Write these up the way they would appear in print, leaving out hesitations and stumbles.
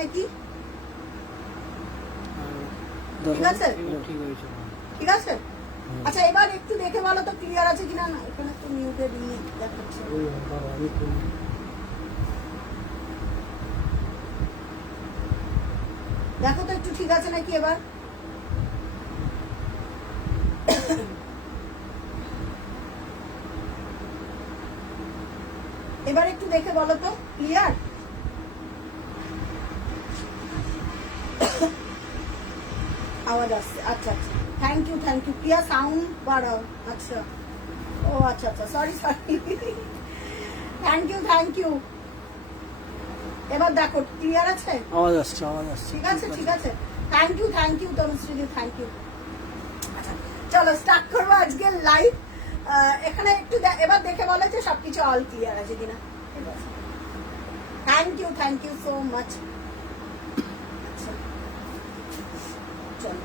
নাকি? ঠিক আছে, ঠিক আছে। আচ্ছা এবার একটু দেখে বলো তো ক্লিয়ার আছে কিনা। না এখানে তো মিউটেড দেখাচ্ছে। দেখো তো একটু ঠিক আছে নাকি এবার। এবার একটু দেখে বলো তো ক্লিয়ার। আওয়াজ আসছে, আচ্ছা আচ্ছা, থ্যাংক ইউ প্রিয়া, সাউন্ড বাড়াও। আচ্ছা ও আচ্ছা আচ্ছা, সরি থ্যাংক ইউ। এবার দেখো ক্লিয়ার আছে, আওয়াজ আসছে। ঠিক আছে ঠিক আছে, থ্যাংক ইউ তনুশ্রীদি, থ্যাংক ইউ। আচ্ছা চলো স্টার্ট করবো আজকের লাইভ। এখানে একটু এবার দেখে বলে যে সবকিছু অল ক্লিয়ার আছে কিনা। ঠিক আছে, থ্যাংক ইউ সো মাচ। আচ্ছা চলো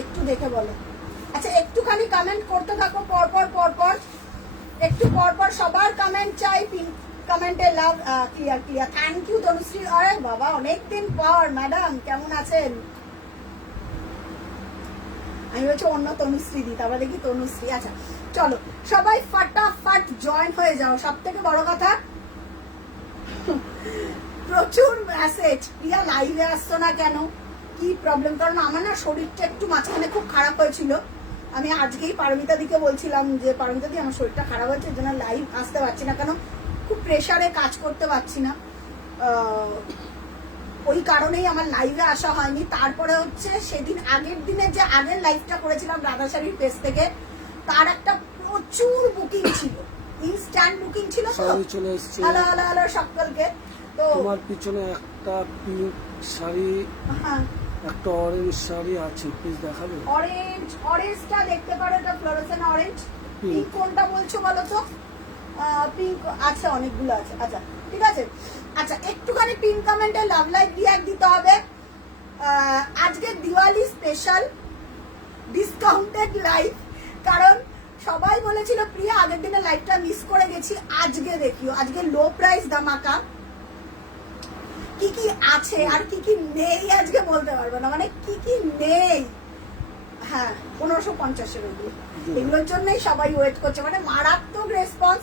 একটু দেখে বলো। আচ্ছা একটুখানি কমেন্ট করতে থাকো পরপর, একটু পরপর সবার কমেন্ট চাই। কমেন্টে love, clear. Thank you Tanushree. আরে বাবা অনেকদিন পর ম্যাডাম, কেমন আছেন? আমি বলছি অন্য তনুশ্রী দি, তারপরে দেখি তনুশ্রী। আচ্ছা চলো সবাই ফাটাফাট জয়েন হয়ে যাও। সব থেকে বড় কথা প্রচুর মেসেজ, প্রিয়া লাইভে আসছো না কেন, কি প্রবলেম? কারণ আমার না শরীরটা একটু মাঝখানে খুব খারাপ হয়েছিল। আমি আজকেই পারমিতা দিকে বলছিলাম যে পারমিতা দি আমার শরীরটা খারাপ হয়েছে, এর জন্য লাইভ আসতে পারছি না, কেন খুব প্রেসারে কাজ করতে পারছি না, ওই কারণেই আমার লাইভে আসা হয়নি। তারপরে হচ্ছে সেদিন আগের দিনে যে আগের লাইভটা করেছিলাম রাধাশাড়ির পেজ থেকে, তার একটা প্রচুর বুকিং ছিল, ইনস্ট্যান্ট বুকিং ছিল। তো চলে এসেছে। হ্যালো সকলকে। তো তোমার পিছনে একটা পিঙ্ক শাড়ি, হ্যাঁ একটা অরেঞ্জ শাড়ি আছে, প্লিজ দেখাবে? অরেঞ্জটা দেখতে পারো, এটা ফ্লোরোসেন্ট অরেঞ্জ। পিঙ্ক কোনটা বলছো বলো তো? পিঙ্ক আছে, অনেকগুলো আছে। আচ্ছা ঠিক আছে। আচ্ছা একটুখানি পিন কমেন্টে লাভ লাইভ রিঅ্যাক্ট দিতে হবে। আজকে দিওয়ালি স্পেশাল ডিসকাউন্টেড লাইভ, কারণ সবাই বলেছিল প্রিয়া আগের দিনে লাইভটা মিস করে গেছি। আজকে দেখিও, আজকে লো প্রাইস ধামাকা, কি কি আছে আর কি কি নেই আজকে বলতে পারবো না, মানে কি কি নেই। হ্যাঁ 1550 এগুলোর জন্যই সবাই ওয়েট করছে, মানে মারাত্মক রেসপন্স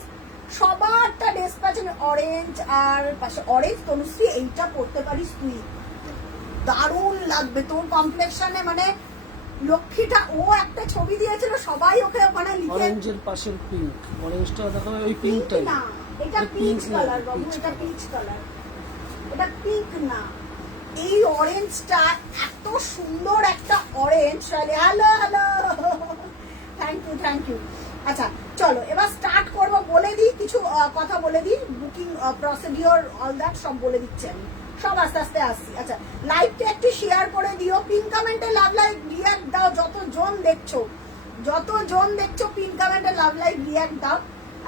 সবারটা। ডেসপ্যাচ অরেঞ্জ, আর পাশে অরেঞ্জ তনুশ্রী এইটা পড়তে পারিস তুই, দারুণ লাগবে তোর কমপ্লেকশনে, মানে লক্ষ্মীটা। ও একটা ছবি দিয়েছিল, সবাই ওকে ওখানে লিখে, অরেঞ্জের পাশের পিঙ্ক, অরেঞ্জটা দেখাবে, ওই পিঙ্কটাই না, এটা পিচ কালার বাবু, এটা পিচ কালার, এটা পিঙ্ক না। এই অরেঞ্জটা এত সুন্দর একটা অরেঞ্জ। Hello thank you. আচ্ছা চলো এবার স্টার্ট করবো। বলে দিই কিছু কথা বলে দিই, বুকিং প্রসিডিওর অল দ্যাট সব বলে দিচ্ছি আমি, সব আস্তে আস্তে আসছি। আচ্ছা লাইভটা একটু শেয়ার করে দিও, পিন কমেন্টে লাভ লাইভ রিঅ্যাক্ট দাও, যতজন দেখছো পিন কমেন্টে লাভ লাইভ রিঅ্যাক্ট দাও।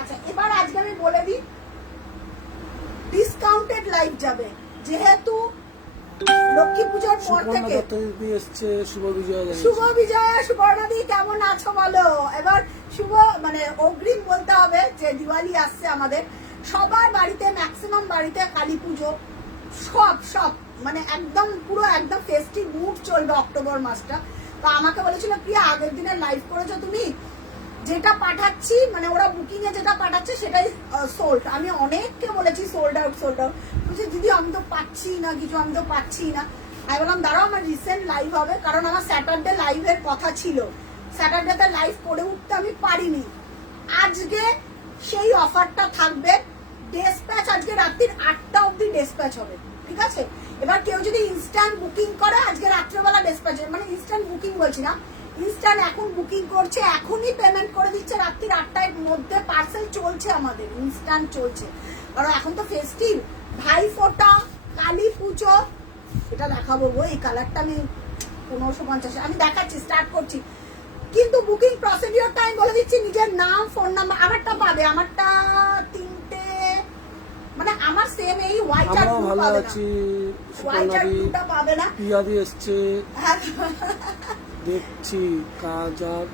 আচ্ছা এবার আজকে আমি বলে দিই ডিসকাউন্টেড লাইভ যাবে, যেহেতু লক্ষ্মী পুজোর পর থেকে শুভ বিজয়া। সুবর্ণাদি কেমন আছো বলো? এবার শুভ মানে অগ্রিম বলতে হবে যে দিওয়ালি আসছে আমাদের সবার বাড়িতে, ম্যাক্সিমাম বাড়িতে কালী পুজো, সব মানে একদম পুরো একদম ফেস্টিভ মুড চলবে অক্টোবর মাসটা। তো আমাকে বলেছিল প্রিয়া আগের দিনে লাইভ করেছো তুমি, যেটা পাঠাচ্ছি মানে ওরা বুকিং এ যেটা পাঠাচ্ছে সেটাই সোল্ড। আমি অনেককে বলেছি সোল্ড আউট বলছি দিদি আমি তো পাচ্ছি না কিছু, আমি তো পাচ্ছি না। আমি বললাম দাঁড়াও আমার রিসেন্ট লাইভ হবে, কারণ আমার স্যাটারডে লাইভের কথা ছিল, স্যাটারডেতে লাইভ করে উঠতে আমি পারিনি। আজকে সেই অফারটা থাকবে, ডেসপ্যাচ আজকে রাত্রির 8টা অবধি ডেসপ্যাচ হবে, ঠিক আছে? এবার কেউ যদি ইনস্ট্যান্ট বুকিং করে আজকে রাত্রেবেলা ডেসপ্যাচ, মানে ইনস্ট্যান্ট বুকিং বলছি না, ইনস্ট্যান্ট এখন বুকিং করছে, এখনই পেমেন্ট করে দিচ্ছে, রাত্রির 8টার মধ্যে পার্সেল চলছে আমাদের, ইনস্ট্যান্ট চলছে। কারণ এখন তো ফেস্টিভ, ভাইফোঁটা, কালী পুজো, এটা দেখাবো গো। এই কালারটা আমি 1550 আমি দেখাচ্ছি, স্টার্ট করছি। কিন্তু বুকিং প্রসিডিওরটা আমি বলে দিচ্ছি, নিজের নাম ফোন নাম্বার, আমারটা পাবে, আমারটা 3টে, মানে আমার সেম এই হোয়াইট আর ব্লু পাবে না, হোয়াইট আর ব্লুটা পাবে না। পিয়াদি এসছে দেখছি, কাজ আর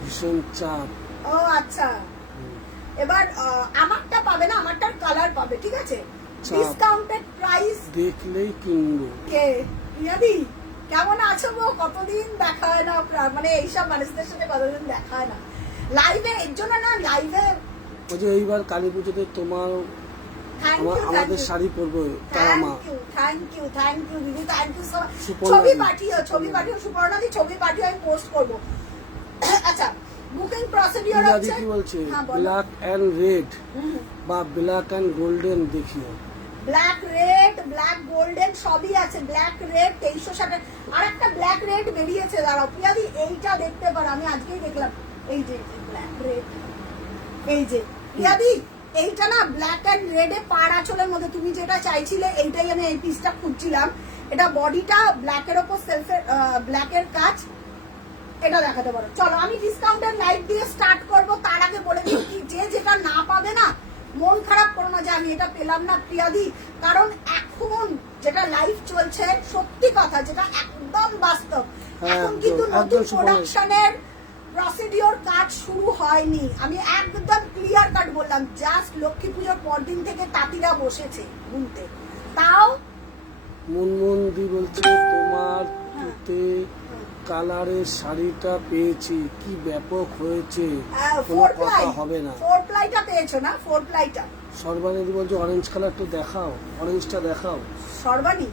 ভীষণ চাপ। ও আচ্ছা, এবার আমারটা পাবে না, আমারটার কালার পাবে, ঠিক আছে? আচ্ছা। Discounted price. দেখলেই কিনবো। কে রিয়াদি কেমন আছো গো? কতদিন দেখা হয় না, মানে এইসব মানুষদের সাথে কতদিন দেখা হয় না লাইভে, এর জন্য না লাইভে। ওই যে এইবার কালী পুজোতে তোমার আমাদের শাড়ি পরবো, তারা মা। থ্যাংক ইউ দিদি, thank you so much. Suparna ছবি দি। পাঠিও সুপর্ণা দি, ছবি পাঠিও, আমি পোস্ট করব। আচ্ছা, বুকিং প্রসিডিওর দাদি হচ্ছে, কি বলছে, হ্যাঁ বলো। ব্ল্যাক এন্ড রেড বা ব্ল্যাক এন্ড গোল্ডেন দেখিও। ব্ল্যাক রেড, ব্ল্যাক গোল্ডেন সবই আছে। ব্ল্যাক রেড 2360, আর একটা ব্ল্যাক রেড বেরিয়েছে, দাঁড়াও প্রিয়াদি, এইটা দেখতে পারো, আমি আজকেই দেখলাম। এই যে ব্ল্যাক রেড, এই যে প্রিয়াদি, এইটা না ব্ল্যাক এন্ড রেডে পাড় আঁচলের মধ্যে, তুমি যেটা চাইছিলে এইটাই, আমি এই পিসটা খুঁজছিলাম। এটা বডিটা ব্ল্যাকের ওপর সেলফের ব্ল্যাকের কাজ, এটা দেখাতে পারো। চলো আমি ডিসকাউন্টের লাইভ দিয়ে স্টার্ট করব। তার আগে বলে দিচ্ছি, যে যেটা না পাবে না মন খারাপ করো না যে আমি এটা পেলাম না প্রিয়াদি, কারণ এখন যেটা লাইভ চলছে সত্যি কথা, যেটা একদম বাস্তব, এখন কিন্তু নতুন প্রোডাকশনের প্রসিডিওর কাজ শুরু হয়নি। আমি একদম ক্লিয়ার কাট বললাম, জাস্ট লক্ষ্মী পুজোর পরদিন থেকে তাঁতিরা বসেছে বুনতে। তাও মুনমুন দি বলছে তোমার তুতে কালারের শাড়িটা পেয়েছি, কি ব্যাপক হয়েছে, কোনো কথা হবে না। 4 প্লাইটা পেয়েছো না? 4 প্লাইটা। সর্বাণী দি বলছে অরেঞ্জ কালারটা দেখাও, অরেঞ্জটা দেখাও। সর্বাণী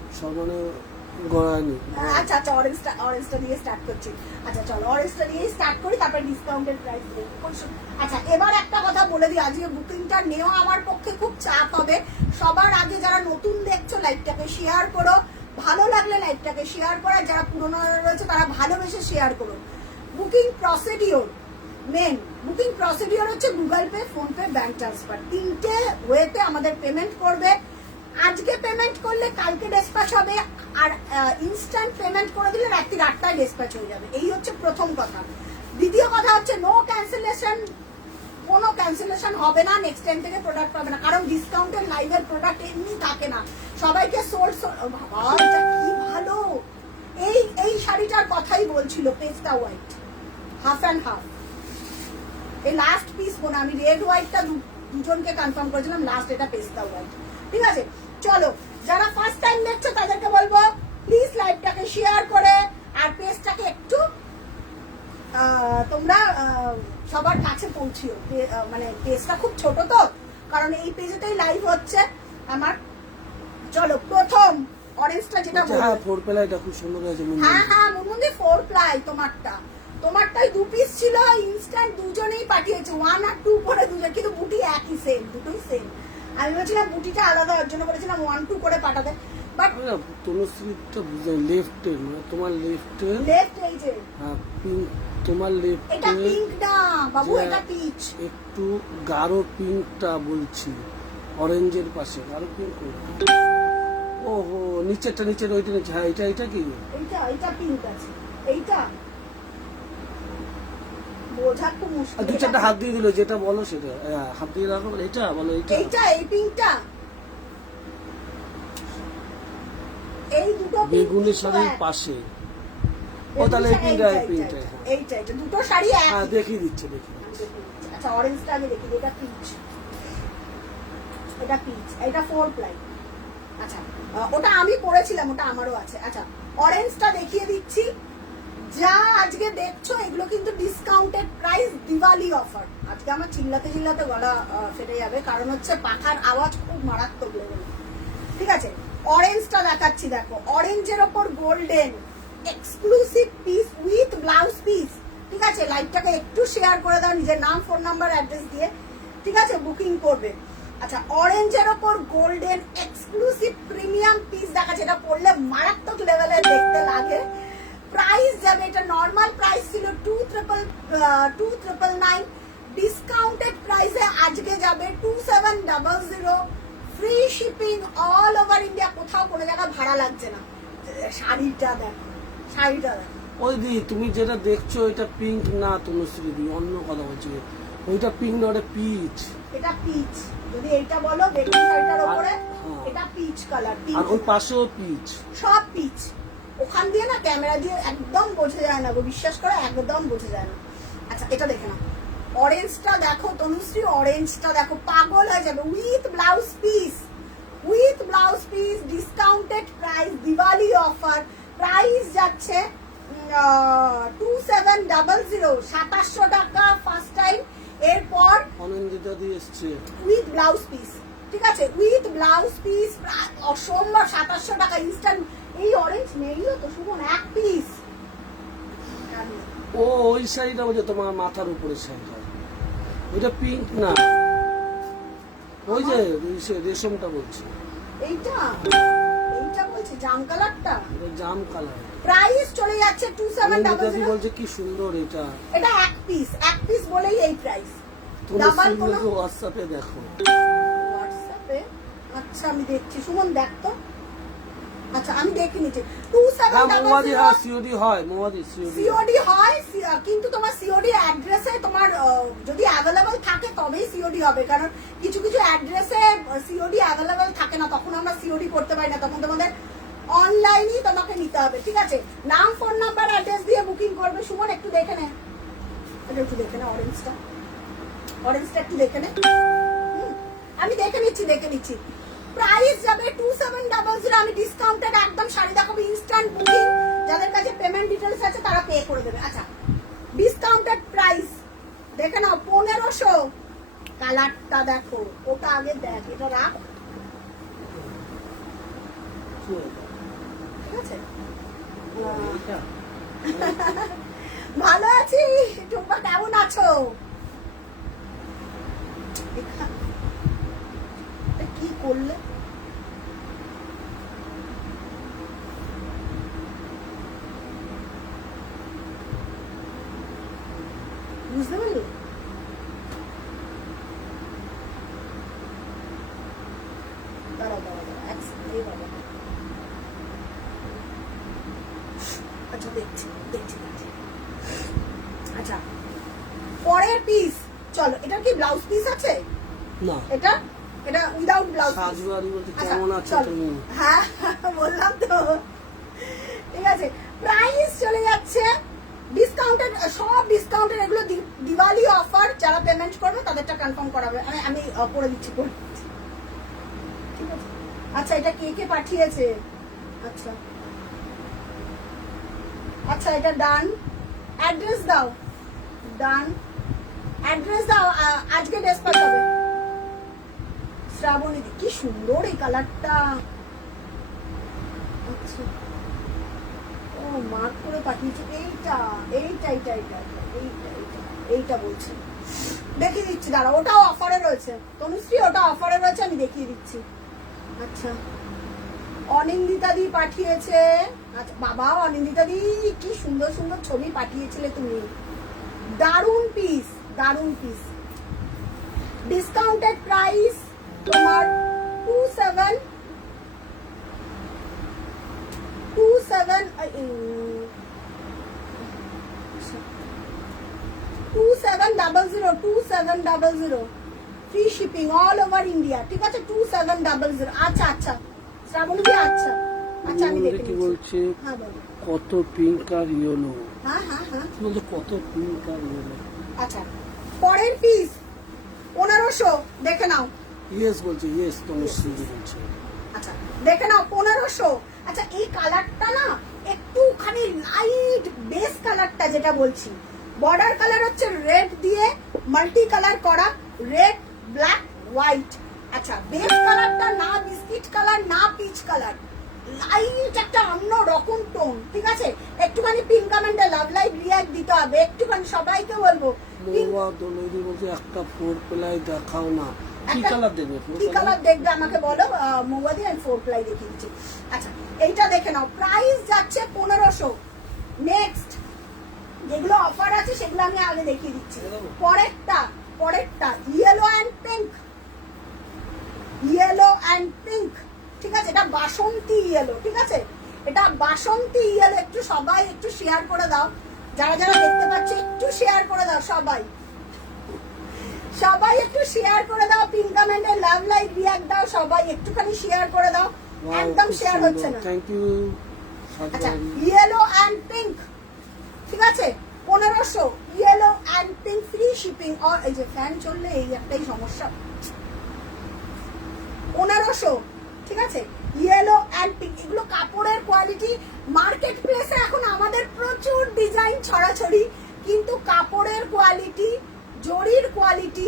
গড়ায়নি। আচ্ছা, অরেঞ্জটা দিয়ে স্টার্ট করছি। আচ্ছা চলো অরেঞ্জটা দিয়ে স্টার্ট করি, তারপরে ডিসকাউন্টেড প্রাইস দেব। আচ্ছা, এবার একটা কথা বলে দিই, আজকে বুকিংটা নেওয়া আমার পক্ষে খুব চাপ হবে। সবার আগে যারা নতুন দেখছো লাইভটাকে শেয়ার করো, ভালো লাগলে লাইভটাকে শেয়ার করো, যারা পুরনো রয়েছে তারা ভালোবেসে শেয়ার করো। Booking procedure, main booking procedure হচ্ছে Google pay, PhonePe, bank transfer, 3টে ওয়েতে আমাদের পেমেন্ট করবে। আজকে পেমেন্ট করলে কালকে ডিসপ্যাচ হবে, আর ইনস্ট্যান্ট পেমেন্ট করে দিলে রাত্রি 8টায় ডিসপ্যাচ হয়ে যাবে। এই হচ্ছে প্রথম কথা। দ্বিতীয় কথা হচ্ছে নো ক্যান্সেলেশন, কোনো ক্যান্সেলেশন হবে না, নেক্সট টাইম থেকে প্রোডাক্ট পাবে না, কারণ ডিসকাউন্টের লাইভের প্রোডাক্ট এমনি থাকে না, সবাইকে সোর্স। বাবা এটা কি ভালো, এই শাড়িটার কথাই বলছিল, পেস্তা হোয়াইট, হাফ অ্যান্ড হাফ। এই লাস্ট পিস কোন, আমি রেড হোয়াইটটা দুজনকে কনফার্ম করেছিলাম, লাস্ট এটা পেস্তা হোয়াইট। ঠিক আছে, চলো যারা ফার্স্ট টাইম দেখছো তাদেরকে বলবো প্লিজ লাইভটাকে শেয়ার করে আর পেজটাকে একটু তোমরা সবার কাছে পৌঁছিও। মানে পেজটা খুব ছোট তো, কারণ এই পেজেতেই লাইভ হচ্ছে আমার। চলো প্রথম অরেঞ্জটা যেটা বলবো, হ্যাঁ 4 প্লাইটা খুব সুন্দর হয়েছে। হ্যাঁ মুনমুন্দি 4 প্লাই, তোমারটাই 2 পিস ছিল, ইনস্ট্যান্ট দুজনেই পাঠিয়েছে, 1 আর 2 করে দুজন, কিন্তু বুটি একই সেম, দুটোই সেম। আমি বলছিলাম বুটিটা আলাদা, ওর জন্য বলেছিলাম 1 2 করে পাঠাতে, বাট তনুশ্রীটা বুঝে লেফটে, মানে তোমার লেফটে, লেফট এই যে হ্যাঁ পিঙ্ক, তোমার লেফটে। এটা পিঙ্ক না বাবু, এটা পিচ। একটু গাঢ় পিঙ্কটা বলছি, অরেঞ্জের পাশে গাঢ় পিঙ্ক। ওহো নিচেরটা, নিচের ওইটা নিচে, হ্যাঁ এটা কি, এইটা পিঙ্ক আছে, এইটা বোঝা খুব মুশকিল। 2-4টা হাত দিয়ে দিল, যেটা বলো সেটা হাত দিয়ে রাখো, এটা বলো, এইটা এই পিঙ্কটা, এই দুটো বেগুনি শাড়ির পাশে। ও তাহলে এই পিঙ্কটা, এইটা দুটো শাড়ি এক। হ্যাঁ দেখিয়ে দিচ্ছে, আচ্ছা অরেঞ্জটা আগে দেখি, এটা পিচ, এটা 4 প্লাই। আচ্ছা ওটা আমি পরেছিলাম, ওটা আমারও আছে। আচ্ছা অরেঞ্জটা দেখিয়ে দিচ্ছি। যা আজকে দেখছো এগুলো কিন্তু ডিসকাউন্টেড প্রাইস, দিওয়ালি অফার। আজকে আমার চিল্লাতে গলা ফেটে যাবে, কারণ হচ্ছে পাখার আওয়াজ খুব মারাত্মক লেভেল। ঠিক আছে, অরেঞ্জটা দেখাচ্ছি, দেখো অরেঞ্জের ওপর golden exclusive piece with blouse piece. ঠিক আছে, লাইভটাকে একটু শেয়ার করে দাও, নিজের নাম, ফোন নাম্বার, অ্যাড্রেস দিয়ে, ঠিক আছে, বুকিং করবে। আচ্ছা অরেঞ্জের ওপর গোল্ডেন এক্সক্লুসিভ প্রিমিয়াম পিস দেখাচ্ছে, এটা পড়লে মারাত্মক লেভেলের দেখতে লাগে। প্রাইস যাবে, এটা নর্মাল প্রাইস ছিল 2,999, ডিসকাউন্টেড প্রাইসে আজকে যাবে 2,700, free shipping all over India, কোথাও কোনো জায়গায় ভাড়া লাগছে না। শাড়িটা দেখো, ওই দি তুমি যেটা দেখছো এটা পিঙ্ক না তনুশ্রী দি, অন্য কথা বলছি, ওইটা পিঙ্ক না, ওটা পিচ। এটা পিচ, যদি এইটা বলো বেগুনি শাড়িটার উপরে, এটা পিচ কালার, আর ওই পাশেও পিচ, সব পিচ। ওখান দিয়ে না ক্যামেরা দিয়ে একদম বোঝা যায় না গো, বিশ্বাস করে একদম বোঝা যায় না। আচ্ছা এটা দেখে না, অরেঞ্জটা দেখো তনুশ্রী, অরেঞ্জটা দেখো, পাগল হয়ে যাবে। With blouse piece, with blouse piece, discounted price, Diwali offer, price যাচ্ছে 2700, 2700 টাকা ফার্স্ট টাইম। এরপর অনিন্দিতা দিয়ে এসছে উইথ ব্লাউজ পিস, ঠিক আছে, উইথ ব্লাউজ পিস, অসম্ভব 2700 টাকা ইনস্ট্যান্ট। এই অরেঞ্জ নেইও তো সুমন, এক পিস। ও ওই শাড়িটা বলছে তোমার মাথার উপরে শাড়িটা, ওইটা পিঙ্ক না, ওই যে রেশমটা বলছে, এইটা এইটা বলছে জাম কালারটা, এটা জাম কালার। প্রাইস চলে যাচ্ছে 2700। বলছে কি সুন্দর এটা, এটা এক পিস বলেই এই প্রাইস। তুমি ডাবল কোনো হোয়াটসঅ্যাপে দেখো, হোয়াটসঅ্যাপে। আচ্ছা আমি দেখছি সুমন, দেখ তো। আচ্ছা আমি দেখে নিচ্ছি। মোবাদি 2700 হয় সিওডি হয়, মোবাদি সিওডি হয়, কিন্তু তোমার সিওডি অ্যাড্রেসে তোমার যদি অ্যাভেলেবল থাকে তবেই সিওডি হবে, কারণ কিছু কিছু অ্যাড্রেসে সিওডি অ্যাভেলেবল থাকে না, তখন আমরা সিওডি করতে পারি না, তখন তোমাদের অনলাইনই তোমাকে নিতে হবে, ঠিক আছে। নাম, ফোন নাম্বার, অ্যাড্রেস দিয়ে বুকিং করবে। সুমন একটু দেখে নে, একটু দেখে নে অরেঞ্জটা, অরেঞ্জটা একটু দেখে নে। আমি দেখে নিচ্ছি। প্রাইস যাবে 2700। আমি ডিসকাউন্টেড একদম শাড়ি দেখাবো, ইনস্ট্যান্ট বুকিং, যাদের কাছে পেমেন্ট ডিটেলস আছে তারা পে করে দেবে। আচ্ছা ডিসকাউন্টেড প্রাইস দেখে নাও 1500। কালারটা দেখো, ওটা আগে দেখ, এটা রাখ, ঠিক আছে। ভালো আছি, টুম্পা কেমন আছো? কি করলে? বুঝতে পারলি? দাঁড়াও, এই বাবা। আচ্ছা দেখছি। আচ্ছা পরের পিস, চলো। এটা কি ব্লাউজ পিস আছে? না, এটা উইদাউট ব্লাউজ। সাজুয়ারি বলতে কেমন আছো তুমি? হ্যাঁ বললাম তো, ঠিক আছে। প্রাইস চলে যাচ্ছে ডিসকাউন্টেড, সব ডিসকাউন্টেড, এগুলো দিওয়ালি অফার। যারা পেমেন্ট করবে তাদেরটা কনফার্ম করাবে, আমি করে দিচ্ছি, ঠিক আছে। আচ্ছা এটা কে পাঠিয়েছে? আচ্ছা এটা ডান। অ্যাড্রেস দাও, ডান, অ্যাড্রেস দাও, আজকে ডেসপ্যাচ হবে। শ্রাবণী, কি সুন্দর এই কালারটা। আচ্ছা ও মার্ক করে পাঠিয়েছে, এইটা বলছে, দেখিয়ে দিচ্ছি, দাঁড়া। ওটাও অফারে রয়েছে তনুশ্রী, ওটা অফারে রয়েছে, আমি দেখিয়ে দিচ্ছি। আচ্ছা অনিন্দিতা দি পাঠিয়েছে। আচ্ছা বাবা, অনিন্দিতা দি কি সুন্দর সুন্দর ছবি পাঠিয়েছিলে তুমি, দারুন পিস। ডিসকাউন্টেড প্রাইস তোমার 2700। Free shipping all over India, ঠিক আছে। 2700। আচ্ছা শ্রাবণী, আচ্ছা আমি দেখে কি বলছে, হ্যাঁ বলো। কত পিঙ্ক আর ইয়েলো, হ্যাঁ বলছে কত পিঙ্ক আর ইয়েলো। আচ্ছা পরের পিস 1500, দেখে নাও। ইয়েস বলছে, ইয়েস তনুশ্রী বলছে। আচ্ছা দেখে নাও 1500। আচ্ছা এই কালারটা না একটুখানি লাইট বেস কালারটা, যেটা বলছি, বর্ডার কালার হচ্ছে রেড দিয়ে মাল্টি কালার করা, রেড, ব্ল্যাক, হোয়াইট। আচ্ছা বেস কালারটা না বিস্কিট কালার না পিচ কালার, লাইট একটা অন্য রকম টোন, ঠিক আছে। একটুখানি পিঙ্ক কমেন্টে লাভ লাইভ রিয়াক্ট দিতে হবে, একটুখানি সবাইকে বলবো। বলছে একটা 4 প্লাই দেখাও না, কি কালার দেখবে? কি কালার দেখবে আমাকে বলো, মোবাইলে আমি 4 প্লাই দেখিয়ে দিচ্ছি। আচ্ছা এইটা দেখে নাও, প্রাইস যাচ্ছে 1500। নেক্সট যেগুলো অফার আছে সেগুলো আমি আগে দেখিয়ে দিচ্ছি। পরেরটা ইয়েলো অ্যান্ড পিঙ্ক, ঠিক আছে। এটা বাসন্তী ইয়েলো, ঠিক আছে। এটা বাসন্তী ইয়েলো। একটু সবাই একটু শেয়ার করে দাও, যারা দেখতে পাচ্ছে একটু শেয়ার করে দাও, সবাই একটু শেয়ার করে দাও। পিন কমেন্টে লাভ লাইক রিঅ্যাক্ট দাও, সবাই একটুখানি শেয়ার করে দাও। একদম শেয়ার হচ্ছে না। Thank you. আচ্ছা ইয়েলো অ্যান্ড পিঙ্ক, ঠিক আছে। 1500 yellow and pink free shipping. আর এই যে ফ্যান চললে এই একটাই সমস্যা। 1500, ঠিক আছে, ইয়েলো অ্যান্ড পিঙ্ক। এগুলো কাপড়ের কোয়ালিটি, মার্কেট প্লেসে এখন আমাদের প্রচুর ডিজাইন ছড়াছড়ি, কিন্তু কাপড়ের কোয়ালিটি, জরির কোয়ালিটি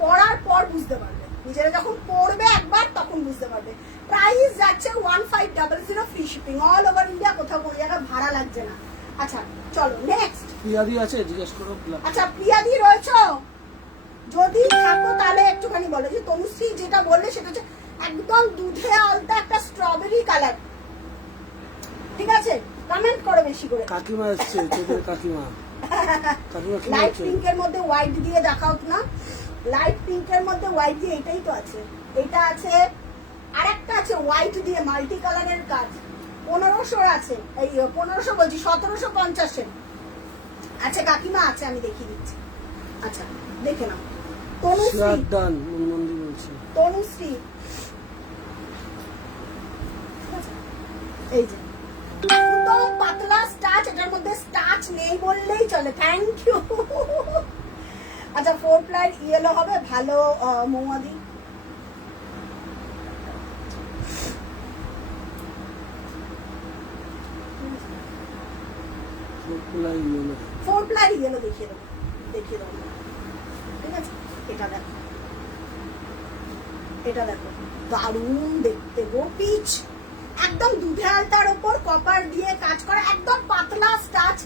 পরার পর বুঝতে পারবে, নিজেরা যখন পরবে একবার তখন বুঝতে পারবে। প্রাইস যাচ্ছে 1500 free shipping all over India, কোথাও কোনো জায়গায় ভাড়া লাগছে না। আচ্ছা চলো নেক্সট। প্রিয়াদি আছে, জিজ্ঞেস করো। আচ্ছা প্রিয়াদি রয়েছো, যদি থাকো তাহলে একটুখানি বলো। যে তনুশ্রী যেটা বললে সেটা হচ্ছে একদম দুধে আলতা একটা স্ট্রবেরি কালার, ঠিক আছে, কমেন্ট করো বেশি করে। কাকিমা এসছে, তোদের কাকিমা। কাকিমা কি লাইট বলছে? পিঙ্কের মধ্যে হোয়াইট দিয়ে দেখাও না, লাইট পিঙ্কের মধ্যে হোয়াইট দিয়ে, এটাই তো আছে, এটা আছে, আরেকটা আছে হোয়াইট দিয়ে মাল্টি কালারের কাজ। 1500 আছে, এই 1500 বলছি 1750 আচ্ছা কাকিমা আছে, আমি দেখিয়ে দিচ্ছি। আচ্ছা দেখে নাও। তনুশ্রী, শিয়ারদান মন্দির বলছে। তনুশ্রী, এই যে একদম পাতলা স্টাচ, এটার মধ্যে স্টাচ নেই বললেই চলে। Thank you. আচ্ছা 4 প্লাই ইয়েলো হবে, ভালো মৌমাদি। ফোর প্লাই ইয়েলো দেখিয়ে দেবো, দেখিয়ে দেবো, ঠিক আছে। এটা দেখো, এটা দেখো, দারুণ দেখতে গো, পিচ একদম দুধে আলতার উপর কপার দিয়ে কাজ করা, একদম পাতলা স্টাচ,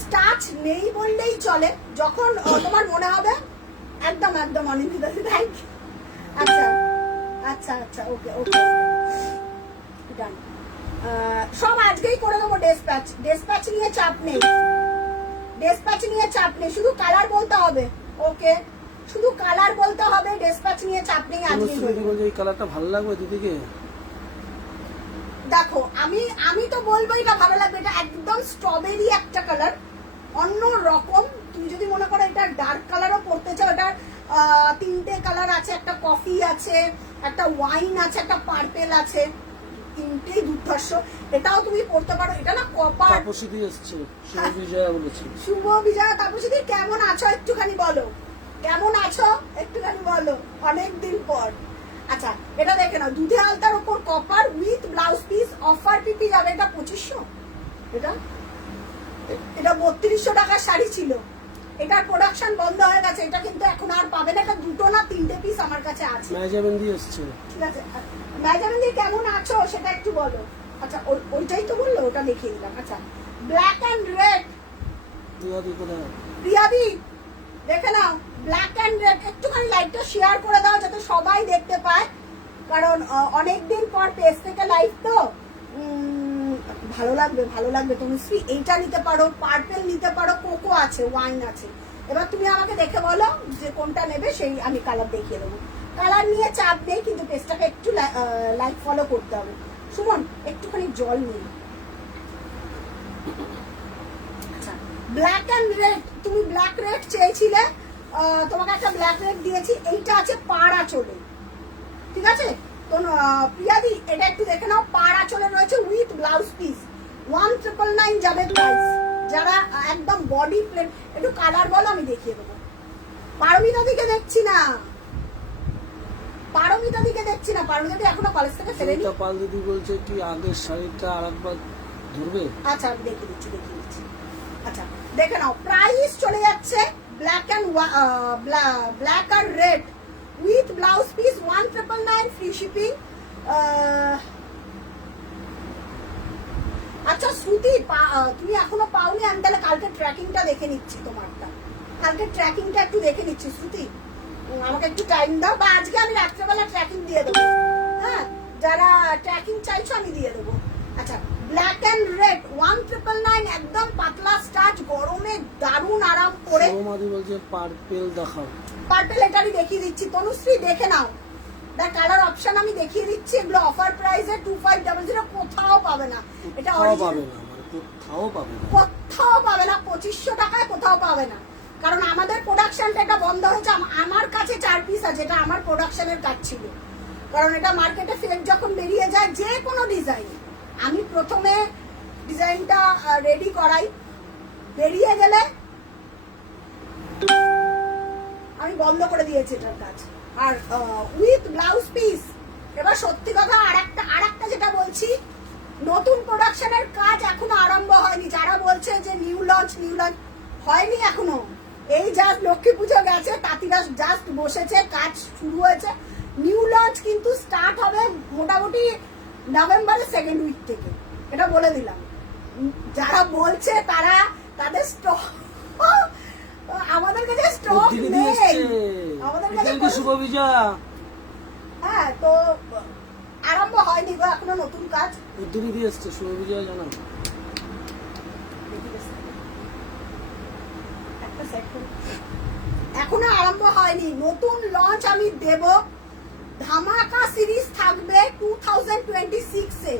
স্টাচ নেই বললেই চলে। যখন তোমার মনে হবে একদম একদম অনিন্দিতা, থ্যাংক ইউ। আচ্ছা আচ্ছা আচ্ছা, ওকে ওকে ডান। সব আজকেই করে দেবো ডেসপ্যাচ, ডেসপ্যাচ নিয়ে চাপ নেই, ডেসপ্যাচ নিয়ে চাপ নেই, শুধু কালার বলতে হবে। ওকে, শুধু কালার বলতে হবে, ডেসপ্যাচ নিয়ে চাপ নেই। আজকেই বলছে এই কালারটা ভালো লাগবে দিদিকে। দেখো আমি তো বলবো এটা ভালো লাগবে, এটা একদম স্ট্রবেরি একটা কালার, অন্য রকম। তুমি যদি মনে করো এটা ডার্ক কালারও পড়তে চাও, এটার 3টে কালার আছে, একটা কফি আছে, একটা ওয়াইন আছে, একটা পার্পেল আছে, 3টেই দুর্ধর্ষ। এটাও তুমি পড়তে পারো। এটা না কপার। তাপসী এসছে, শুভ বিজয়া বলেছে। শুভ বিজয়া, তাপসী কেমন আছো একটুখানি বলো, কেমন আছো একটুখানি বলো, অনেকদিন পর। আচ্ছা এটা দেখে নাও, দুধে আলতার উপর copper with blouse piece, offer পিপি যাবে এটা 2500, এটা 3200 টাকার শাড়ি ছিল, এটার প্রোডাকশন বন্ধ হয়ে গেছে, এটা কিন্তু এখন আর পাবে না। এটা 2টো না 3টে পিস আমার কাছে আছে। মেজামেন্দি এসছে, ঠিক আছে। মেজামেন্দি কেমন আছো সেটা একটু বলো। আচ্ছা ওইটাই তো বললো, ওটা দেখিয়ে দিলাম। আচ্ছা ব্ল্যাক অ্যান্ড রেড, প্রিয়াদি কোথায়? প্রিয়াদি দেখে নাও, ব্ল্যাক অ্যান্ড রেড। একটুখানি লাইভটা শেয়ার করে দাও যাতে সবাই দেখতে পায়, কারণ অনেকদিন পর পেজ থেকে লাইভ তো ভালো লাগবে, ভালো লাগবে। তুমি এইটা নিতে পারো, পার্পেল নিতে পারো, কোকো আছে, ওয়াইন আছে। এবার তুমি আমাকে দেখে বলো যে কোনটা নেবে, সেই আমি কালার দেখিয়ে দেবো। কালার নিয়ে চাপ নেই, কিন্তু পেজটাকে একটু লাইক ফলো করতে হবে। সুমন একটুখানি জল নিই। আচ্ছা ব্ল্যাক অ্যান্ড রেড, তুমি ব্ল্যাক রেড চেয়েছিলে, তোমাকে একটা ব্ল্যাক রেড দিয়েছি। এইটা আছে পাড় আঁচলে, ঠিক আছে। তো প্রিয়াদি এটা একটু দেখে নাও, পাড় আঁচলে রয়েছে উইথ ব্লাউজ পিস, 1999 যাবে প্রাইস। যারা একদম বডি প্লেন, একটু কালার বলো আমি দেখিয়ে দেবো। পারমিতা দিকে দেখছি না, পারমিতা দিকে দেখছি না, পারমিতা এখনো কলেজ থেকে ফেরেনি। পাল দিদি বলছে কি আগের শাড়িটা আরেকবার ধরবে। আচ্ছা আমি দেখিয়ে দিচ্ছি, দেখিয়ে দিচ্ছি। আচ্ছা দেখে নাও, প্রাইস চলে যাচ্ছে black and red with blouse piece, 1999 free shipping. আচ্ছা শ্রুতি তুমি এখনো পাওনি, আমি তাহলে কালকে ট্র্যাকিংটা দেখে নিচ্ছি তোমারটা, কালকে ট্র্যাকিংটা একটু দেখে নিচ্ছি। শ্রুতি আমাকে একটু টাইম দাও, বা আজকে আমি রাত্রেবেলা ট্র্যাকিং দিয়ে দেবো। হ্যাঁ যারা ট্র্যাকিং চাইছো আমি দিয়ে দেবো। আচ্ছা ব্ল্যাক অ্যান্ড রেড 1999, একদম পাতলা স্টাচ, গরমে দারুণ আরাম করে। সৌমাদি বলছে পার্পেল দেখাও, পার্পেল এটারই দেখিয়ে দিচ্ছি। তনুশ্রী দেখে নাও, দা কালার অপশন আমি দেখিয়ে দিচ্ছি। এগুলো অফার প্রাইসে 2500, কোথাও পাবে না। এটা কোথাও পাবে না, কোথাও পাবে না, 2500 টাকায় কোথাও পাবে না। কারণ আমাদের প্রোডাকশনটা এটা বন্ধ হয়েছে। আমার কাছে 4 পিস আছে, এটা আমার প্রোডাকশনের কাজ ছিল। কারণ এটা মার্কেটে ফেক যখন বেরিয়ে যায় যে কোনো ডিজাইন, আমি প্রথমে ডিজাইনটা রেডি করাই, বেরিয়ে গেলে আমি বন্ধ করে দিয়েছি এটার কাজ। আর উইথ ব্লাউজ পিস। এবার সত্যি কথা আরেকটা যেটা বলছি, নতুন প্রোডাকশনের কাজ এখনো আরম্ভ হয়নি। যারা বলছে যে নিউ লঞ্চ হয়নি এখনো। এই জাস্ট লক্ষ্মী পুজো গেছে, তাঁতিরা জাস্ট বসেছে, কাজ শুরু হয়েছে। নিউ লঞ্চ কিন্তু স্টার্ট হবে মোটামুটি নভেম্বরের সেকেন্ড উইক থেকে, এটা বলে দিলাম। যারা বলছে তারা তাদের স্টক, আমাদের কাছে স্টক নেই, আমাদের কাছে শুভ বিজয়া। হ্যাঁ, তো আরম্ভ হয়নি গো এখনো নতুন কাজ। উদ্যোগী দিয়ে এসছে শুভ বিজয়া জানান। এখনো আরম্ভ হয়নি, নতুন লঞ্চ আমি দেব। ধামাকা সিরিজ থাকবে 2026 এ।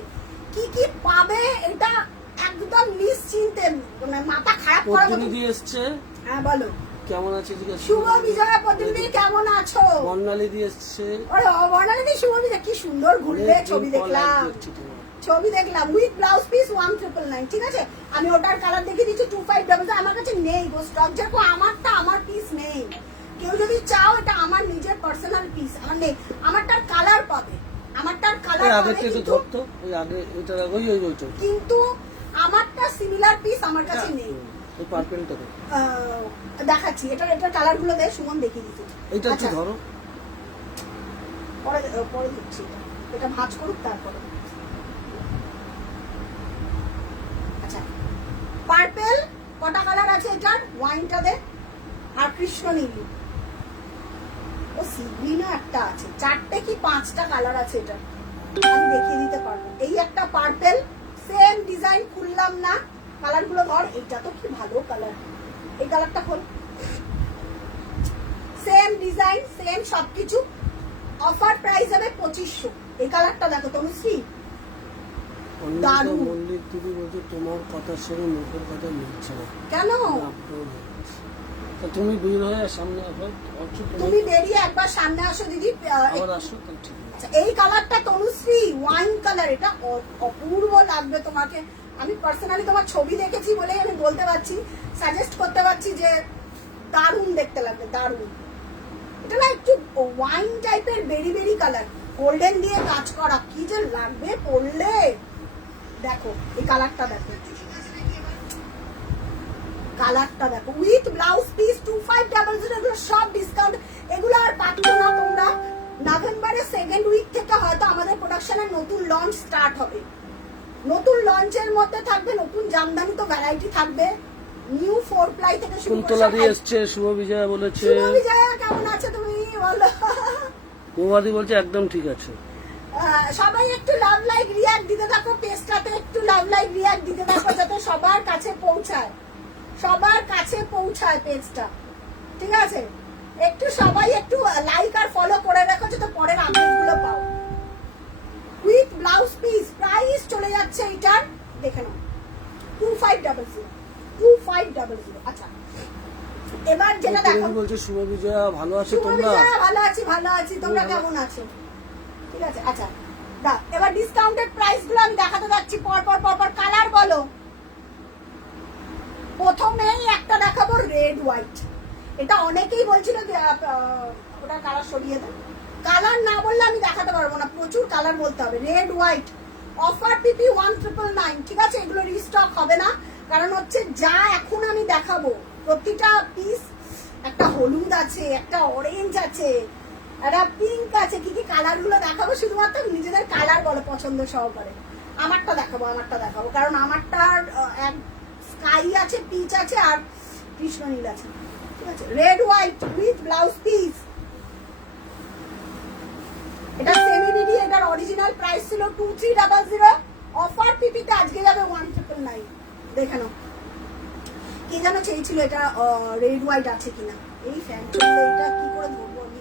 কি কি পাবে এটা একদম নিশ্চিন্তে, মানে মাথা খারাপ করার মতো। দিয়ে এসছে। হ্যাঁ বলো কেমন আছে জিজ্ঞাসা। শুভ বিজয়া প্রতিদিন কেমন আছো? বর্ণালী দিয়ে এসছে। আরে বর্ণালী দি শুভ বিজয়া কি সুন্দর ঘুরবে, ছবি দেখলাম উইথ ব্লাউজ পিস 1999। ঠিক আছে, আমি ওটার কালার দেখিয়ে দিচ্ছি 2500। আমার কাছে নেই গো স্টক, যেরকম আমার পিস নেই। কেউ যদি চাও, এটা আমার নিজের পার্সোনাল পিস, আমার নেই। আমারটার কালার পাবে, কিন্তু আমারটা সিমিলার পিস আমার কাছে নেই। দেখাচ্ছি, এটার কালার গুলো দেখ, সুমন দেখিয়ে দিচ্ছি। এটা একটু ধরো, পরে দিচ্ছি। এটা ভাঁজ করুক তারপরে। আচ্ছা, পার্পেল কটা কালার আছে এটার? ওয়াইনটা দে, আর কৃষ্ণ নীল, ও সি গ্রিনও একটা আছে। 4টে কি 5টা কালার আছে এটা, আমি দেখিয়ে দিতে পারবো। এই একটা পার্পেল, সেম ডিজাইন, খুললাম না। কালার গুলো ধর, এটা তো কি ভালো কালার। এই কালারটা খোল, সেম ডিজাইন, সেম সবকিছু। অফার প্রাইস হবে 2500। এই কালারটা দেখো তনুশ্রী, দারুণ। মল্লিক দিদি বলছে তোমার কথার সঙ্গে মুখের কথা মিলছে না। কেন? তুমি বের হয়ে সামনে তুমি বেরিয়ে একবার সামনে আসো দিদি, আবার আসো। আচ্ছা, এই কালারটা তনুশ্রী ওয়াইন কালার, এটা অপূর্ব লাগবে তোমাকে। আমি পার্সোনালি তোমার ছবি দেখেছি বলেই আমি বলতে পারছি, সাজেস্ট করতে পারছি যে দারুণ দেখতে লাগবে, দারুণ। এটা না একটু ওয়াইন টাইপের বেরি বেরি কালার, গোল্ডেন দিয়ে কাজ করা, কি যে লাগবে পরলে। দেখো এই কালারটা, দেখো কালারটা, দেখো উইথ ব্লাউজ পিস 2500। এগুলো সব ডিসকাউন্ট, এগুলো আর পাচ্ছ না তোমরা। নভেম্বরের সেকেন্ড উইক থেকে হয়তো আমাদের প্রোডাকশনের নতুন লঞ্চ স্টার্ট হবে। নতুন লঞ্চের মধ্যে থাকবে নতুন জামদানি, তো ভ্যারাইটি থাকবে। নিউ 4 প্লাই থেকে শুরু করে কুন্তলা দিয়ে এসেছে। শুভ বিজয়া বলেছে। শুভ বিজয়া কেমন আছো তুমি বলো? গোবাদি বলছে একদম ঠিক আছে। সবাই একটু লাভ লাইক রিয়াক্ট দিতে থাকো, পেজটাতে একটু লাভ লাইক রিয়াক্ট দিতে থাকো, যাতে সবার কাছে পৌঁছায়, সবার কাছে পৌঁছায় পেজটা। ঠিক আছে, একটু সবাই একটু লাইক আর ফলো করে রাখো, যাতে পরের আপডেট গুলো পাও। উইথ ব্লাউজ পিস প্রাইস চলে যাচ্ছে এটার, দেখে নাও 2500। আচ্ছা, এবার যেটা দেখো, বলছে শুভ বিজয়া ভালো আছো তোমরা? শুভ বিজয়া ভালো আছি, তোমরা কেমন আছো? ঠিক আছে, আচ্ছা এবার ডিসকাউন্টেড প্রাইস গুলো আমি দেখাতে যাচ্ছি পর পর। কালার বলো। প্রথমেই একটা দেখাবো রেড হোয়াইট। এটা অনেকেই বলছিল যে ওটা কালার সরিয়ে দেন, কালার না বললে আমি দেখাতে পারবো না, প্রচুর কালার বলতে হবে। রেড হোয়াইট, অফার পিপি 1999। ঠিক আছে, এগুলো রিস্টক হবে না, কারণ হচ্ছে যা এখন আমি দেখাবো প্রতিটা পিস, একটা হলুদ আছে, একটা অরেঞ্জ আছে, একটা পিঙ্ক আছে। কি কি কালার গুলো দেখাবো, শুধুমাত্র নিজেদের কালার বলো পছন্দ সহকারে। আমারটা দেখাবো, কারণ আমারটার এক স্কাই আছে, পিচ আছে, আর কৃষ্ণ নীল আছে। ঠিক আছে, red white with blouse piece. এটা সেমি বিডি, এটার অরিজিনাল প্রাইস ছিল 2300। অফার পিপিতে আজকে যাবে 1999। দেখে নাও, কে যেন চেয়েছিল এটা রেড হোয়াইট আছে কিনা। এই ফ্যান চললে এটা কি করে ধরবো আমি?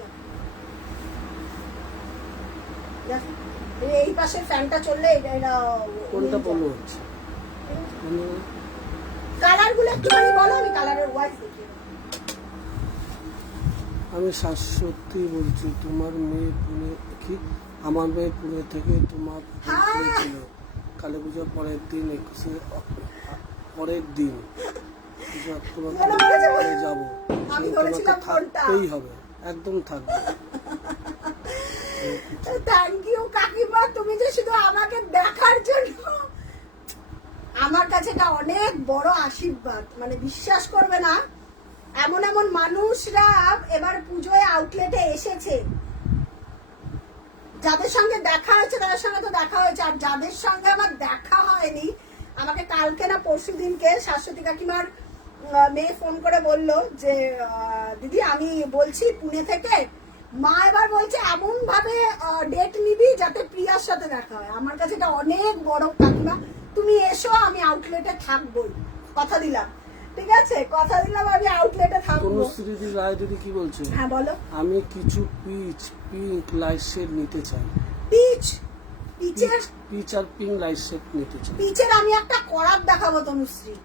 এই পাশের ফ্যানটা চললে এটা কোনটা বলো হচ্ছে কালার গুলো একটুখানি বলো, আমি কালারের ওয়াইজ দেখিয়ে দেবো। আমি সত্যি বলছি, তোমার মেয়ে পুনে কি আমার মেয়ে পুনে থেকে তোমার ছিল কালী পুজোর পরের দিন, 21 পরের দিন কিছু একটা বা মনে পড়েছে? করে যাবো। আমি তোমাকে ধরেছিলাম ফোনটা। থাকতেই হবে, একদম থাকবে। থ্যাংক ইউ কাকিমা, তুমি যে শুধু আমাকে দেখার জন্য, আমার কাছে এটা অনেক বড় আশীর্বাদ। মানে বিশ্বাস করবে না, এমন এমন মানুষরা এবার পুজোয় আউটলেটে এসেছে, যাদের সঙ্গে দেখা হয়েছে তাদের সঙ্গে তো দেখা হয়েছে, আর যাদের সঙ্গে আমার দেখা হয়নি, আমাকে কালকে না পরশু দিনকে শাশ্বতী কাকিমার মেয়ে ফোন করে বলল যে দিদি আমি বলছি পুনে থেকে, মা এবার বলছে এমন ভাবে ডেট নিবি যাতে প্রিয়ার সাথে দেখা হয়। আমার কাছে এটা অনেক বড় কাকিমা, তুমি এসো, আমি আউটলেটে থাকবোই, কথা দিলাম। ঠিক আছে, কথা দিলাম আমি আউটলেটে থাকবো। তনুশ্রী রায় দিদি কি বলছে? হ্যাঁ বলো। আমি কিছু পিঙ্ক লাইট শেড নিতে চাই। পিচ আর পিঙ্ক লাইট শেড নিতে চাই। পিচের আমি একটা করাত দেখাবো তনুশ্রী,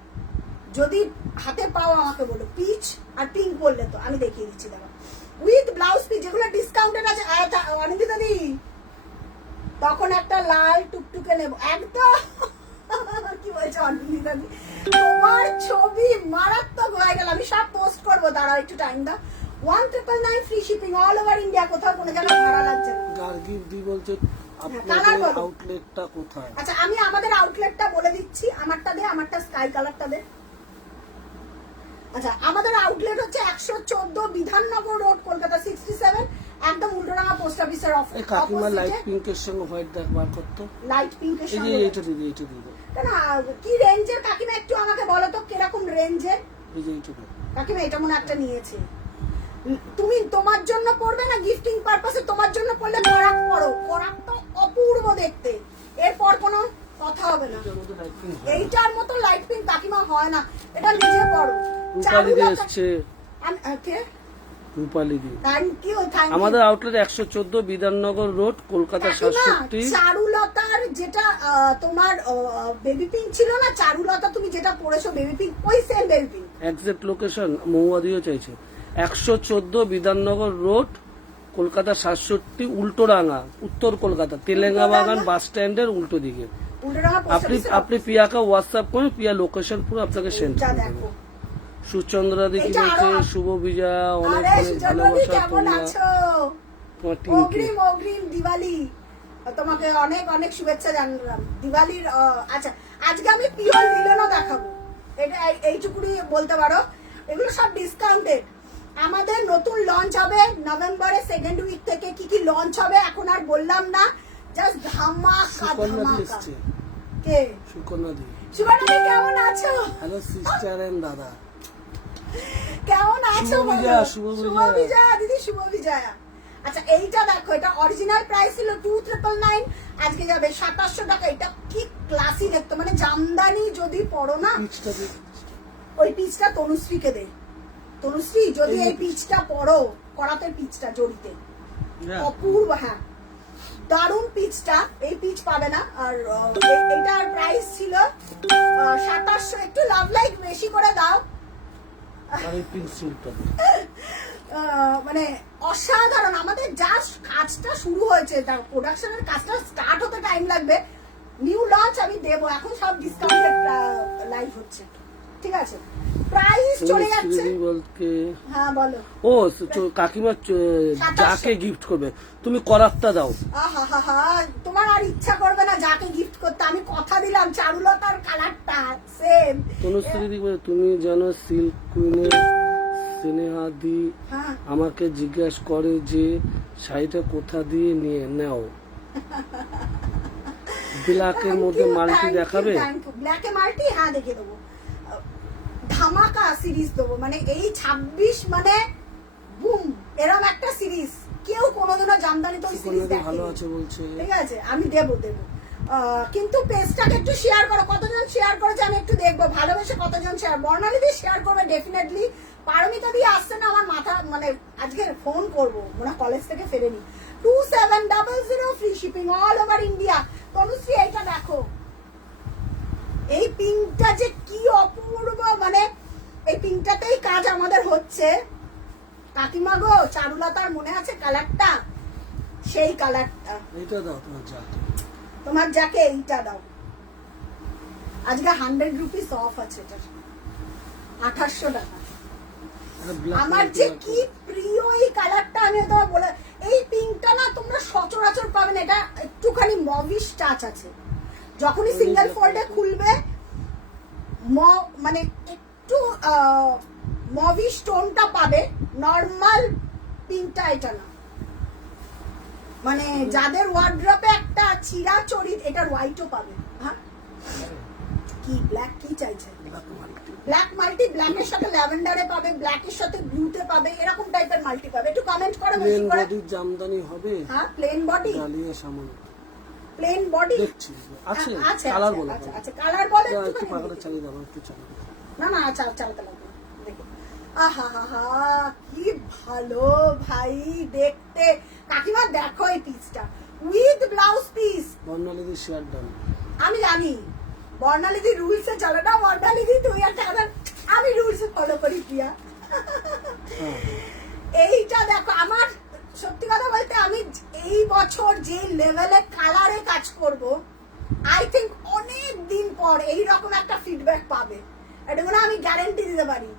যদি হাতে পাও আমাকে বলো। পিচ আর পিঙ্ক বললে তো আমি দেখিয়ে দিচ্ছি, দেখো উইথ ব্লাউজ পিস, যেগুলো ডিসকাউন্টেড আছে। অনিন্দিতা দি তখন একটা লাল টুকটুকে নেব একদম। কি বলছে অনিন্দিতা দি, তোমার ছবি মারাত্মক হয়ে গেল, আমি সব পোস্ট করবো, দাঁড়াও একটু টাইম দাও। 1999 free shipping all over India, কোথাও কোনো জায়গায় ভাড়া লাগছে না। গার্গীর দি বলছে আপনাদের আউটলেটটা কোথায়? আচ্ছা আমি আমাদের আউটলেটটা বলে দিচ্ছি, আমারটা দে, আমারটা স্কাই কালারটা দে। আচ্ছা আমাদের আউটলেট হচ্ছে 114 বিধাননগর রোড, কলকাতা 67, একদম উল্টোডাঙ্গা পোস্ট অফিসের অফিস। এই কাকিমা লাইট পিঙ্কের সঙ্গে হোয়াইট বার করতে। লাইট পিঙ্কের এই সঙ্গে যে এটা দিদি, এটা দিদি। না কি রেঞ্জের কাকিমা একটু আমাকে বলো তো, কিরকম রেঞ্জের? এই যে এটা দিদি। কাকিমা এটা মনে একটা নিয়েছে, তুমি তোমার জন্য পড়বে না গিফটিং পারপাসে, তোমার জন্য পড়লে করাক পড়ো, করাক তো অপূর্ব দেখতে, এরপর কোনো কথা হবে না। এইটার মতো লাইট পিঙ্ক কাকিমা হয় না, এটা নিজে পড়ো। রূপালি দি এসেছে। কে? রূপালি দি। Thank you, thank you. আমাদের আউটলেট 114 বিধাননগর রোড, কলকাতা 67। চারুলতার যেটা তোমার বেবি পিঙ্ক ছিল না, চারুলতা তুমি যেটা পড়েছো বেবি পিঙ্ক, ওই same baby pink. Exact location মহুয়াদিও চাইছে। 114 বিধাননগর রোড, কলকাতা 67, উল্টোডাঙ্গা, উত্তর কলকাতা, তেলেঙ্গা বাগান বাস স্ট্যান্ডের উল্টো দিকে। আপনি প্রিয়াকে হোয়াটসঅ্যাপ করুন, প্রিয়া লোকেশন পুরো আপনাকে সেন্ড করে দেবে। সুচন্দ্রা দি কি বলছে? শুভ বিজয়া, অনেক অনেক ভালোবাসা অগ্রিম অগ্রিম দিওয়ালি, তোমাকে অনেক অনেক শুভেচ্ছা জানালাম দিওয়ালির। আচ্ছা আজকে আমি পিওর ভিলেনও দেখাবো, এটা এইটুকুনি বলতে পারো। এগুলো সব ডিসকাউন্টেড, আমাদের নতুন লঞ্চ হবে নভেম্বরের সেকেন্ড উইক থেকে। কি কি লঞ্চ হবে এখন আর বললাম না, জাস্ট ধামাকা ধামাকা। কে? সুকন্যা দি। সুকন্যা দি কেমন আছো? হ্যালো সিস্টার এন্ড দাদা, কেমন আছো? শুভ বিজয়া দিদি, শুভ বিজয়া। আচ্ছা এইটা দেখো, এটা অরিজিনাল প্রাইস ছিল 2999, আজকে যাবে 2700 টাকা। এটা কি ক্লাসি দেখতে, মানে জামদানি যদি পড়ো না। ওই পিচটা তনুশ্রীকে দে, তনুশ্রী যদি এই পিচটা পড়ো, করাতের পিচটা জড়িতে অপূর্ব। হ্যাঁ দারুণ পিচটা, এই পিচ পাবে না। আর এটার প্রাইস ছিল 2700, একটু লাভ লাইক বেশি করে দাও। মানে অসাধারণ, আমাদের জাস্ট কাজটা শুরু হয়েছে, প্রোডাকশনের কাজটা স্টার্ট হতে টাইম লাগবে। নিউ লঞ্চ আমি দেবো, এখন সব ডিসকাউন্টেড লাইভ হচ্ছে, ঠিক আছে? প্রাইস চলে যাচ্ছে। হ্যাঁ বলো। ও কাকিমা যাকে গিফট করবে তুমি করাতটা দাও। তোমার আর ইচ্ছা করবে না যাকে গিফট করতে, আমি কথা দিলাম চারুলতার কালারটা সেম। তনুশ্রী দি তুমি জানো সিল্ক কুইনের স্নেহা দি আমাকে জিজ্ঞাসা করে যে শাড়িটা কোথা দিয়ে নিয়ে নাও। ব্ল্যাকের মধ্যে মাল্টি দেখাবে? ব্ল্যাকে মাল্টি, হ্যাঁ দেখিয়ে দেবো। ধামাকা সিরিজ দেবো, মানে এই 26 মানে বুম, এরকম একটা সিরিজ কেউ কোনোদিনও জামদানি তো সিরিজ দেখে ভালো আছে বলছে। ঠিক আছে আমি দেবো। কিন্তু পেজটাকে একটু শেয়ার করো, কতজন শেয়ার করেছে আমি একটু দেখবো, ভালোবেসে কতজন শেয়ার। বর্ণালী দিয়ে শেয়ার করবে ডেফিনেটলি। পারমিতা দিয়ে আসছে না, আমার মাথা মানে আজকে ফোন করবো, মনে কলেজ থেকে ফেরেনি। 2700 free shipping all over India. Tanushree এইটা দেখো, এই পিঙ্কটা যে কি অপূর্ব, মানে এই পিঙ্কটাতেই কাজ আমাদের হচ্ছে। কাকিমা গো, চারুলতার মনে আছে কালারটা, সেই কালারটা। এইটা দাও তোমার যাকে, তোমার যাকে এইটা দাও। আজকে 100 রুপিস অফ আছে এটা। 2800 টাকা। black আমার white যে black কি প্রিয় এই কালারটা, আমি তোমার বলে, এই পিঙ্কটা না তোমরা সচরাচর পাবে না, এটা একটুখানি মভিশ টাচ আছে। যখনই সিঙ্গেল ফোল্ডে খুলবে মানে একটু মভিশ টোনটা পাবে, নরমাল পিঙ্কটা এটা না। মানে যাদের ওয়ার্ড্রপে একটা চিরা চরিত, এটার হোয়াইটও পাবে। হ্যাঁ কি ব্ল্যাক কি চাইছে? ব্ল্যাক মাল্টি, ব্ল্যাকের সাথে ল্যাভেন্ডারে পাবে, ব্ল্যাকের সাথে ব্লুতে পাবে, এরকম টাইপের মাল্টি পাবে। একটু কমেন্ট করো বেশি প্লেন করে। বডি জামদানি হবে? হ্যাঁ প্লেন বডি, ডালিয়া সামনে প্লেন বডি দেখছি আছে। আছে কালার বলো, আচ্ছা আচ্ছা কালার বলে একটু একটুখানি পাগলা দেখি। চালিয়ে দাও, একটু চালিয়ে দাও। না না আচ্ছা চালাতে লাগবে দেখো। আহা হা হা কি ভালো ভাই দেখতে। কাকিমা দেখো এই পিসটা উইথ ব্লাউজ পিস। বর্ণালীদি শেয়ার ডান। আমি জানি বর্ণালীদি রুলসে চলে না, বর্ণালীদি তুই একটা কথা, আমি রুলসে ফলো করি প্রিয়া। এইটা দেখো, আমার সত্যি কথা বলতে আমি এই বছর যে লেভেলে কালারে কাজ করব, আই থিঙ্ক অনেক দিন পর এইরকম একটা ফিডব্যাক পাবে, এটা মানে আমি গ্যারান্টি দিতে পারি।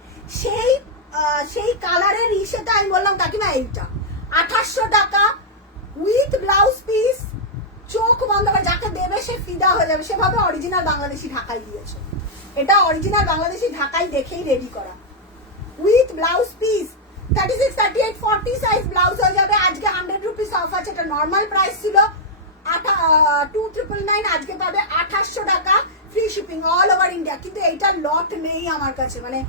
সেই কালারের ইসেটা আমি বললাম কাকিমা এইটা 2800 টাকা উইথ ব্লাউজ পিস, চোখ বন্ধ করে যাকে দেবে সে ফিদা হয়ে যাবে। সেভাবে অরিজিনাল বাংলাদেশি ঢাকাই দিয়েছে, এটা অরিজিনাল বাংলাদেশি ঢাকাই দেখেই রেডি করা with blouse piece. 36, 38, 40 size blouse হয়ে যাবে। আজকে 100 রুপিস অফ আছে, এটা নর্মাল প্রাইস ছিল 2999, আজকে পাবে 2800 টাকা, free shipping all over India. কিন্তু এইটার লট নেই আমার কাছে, মানে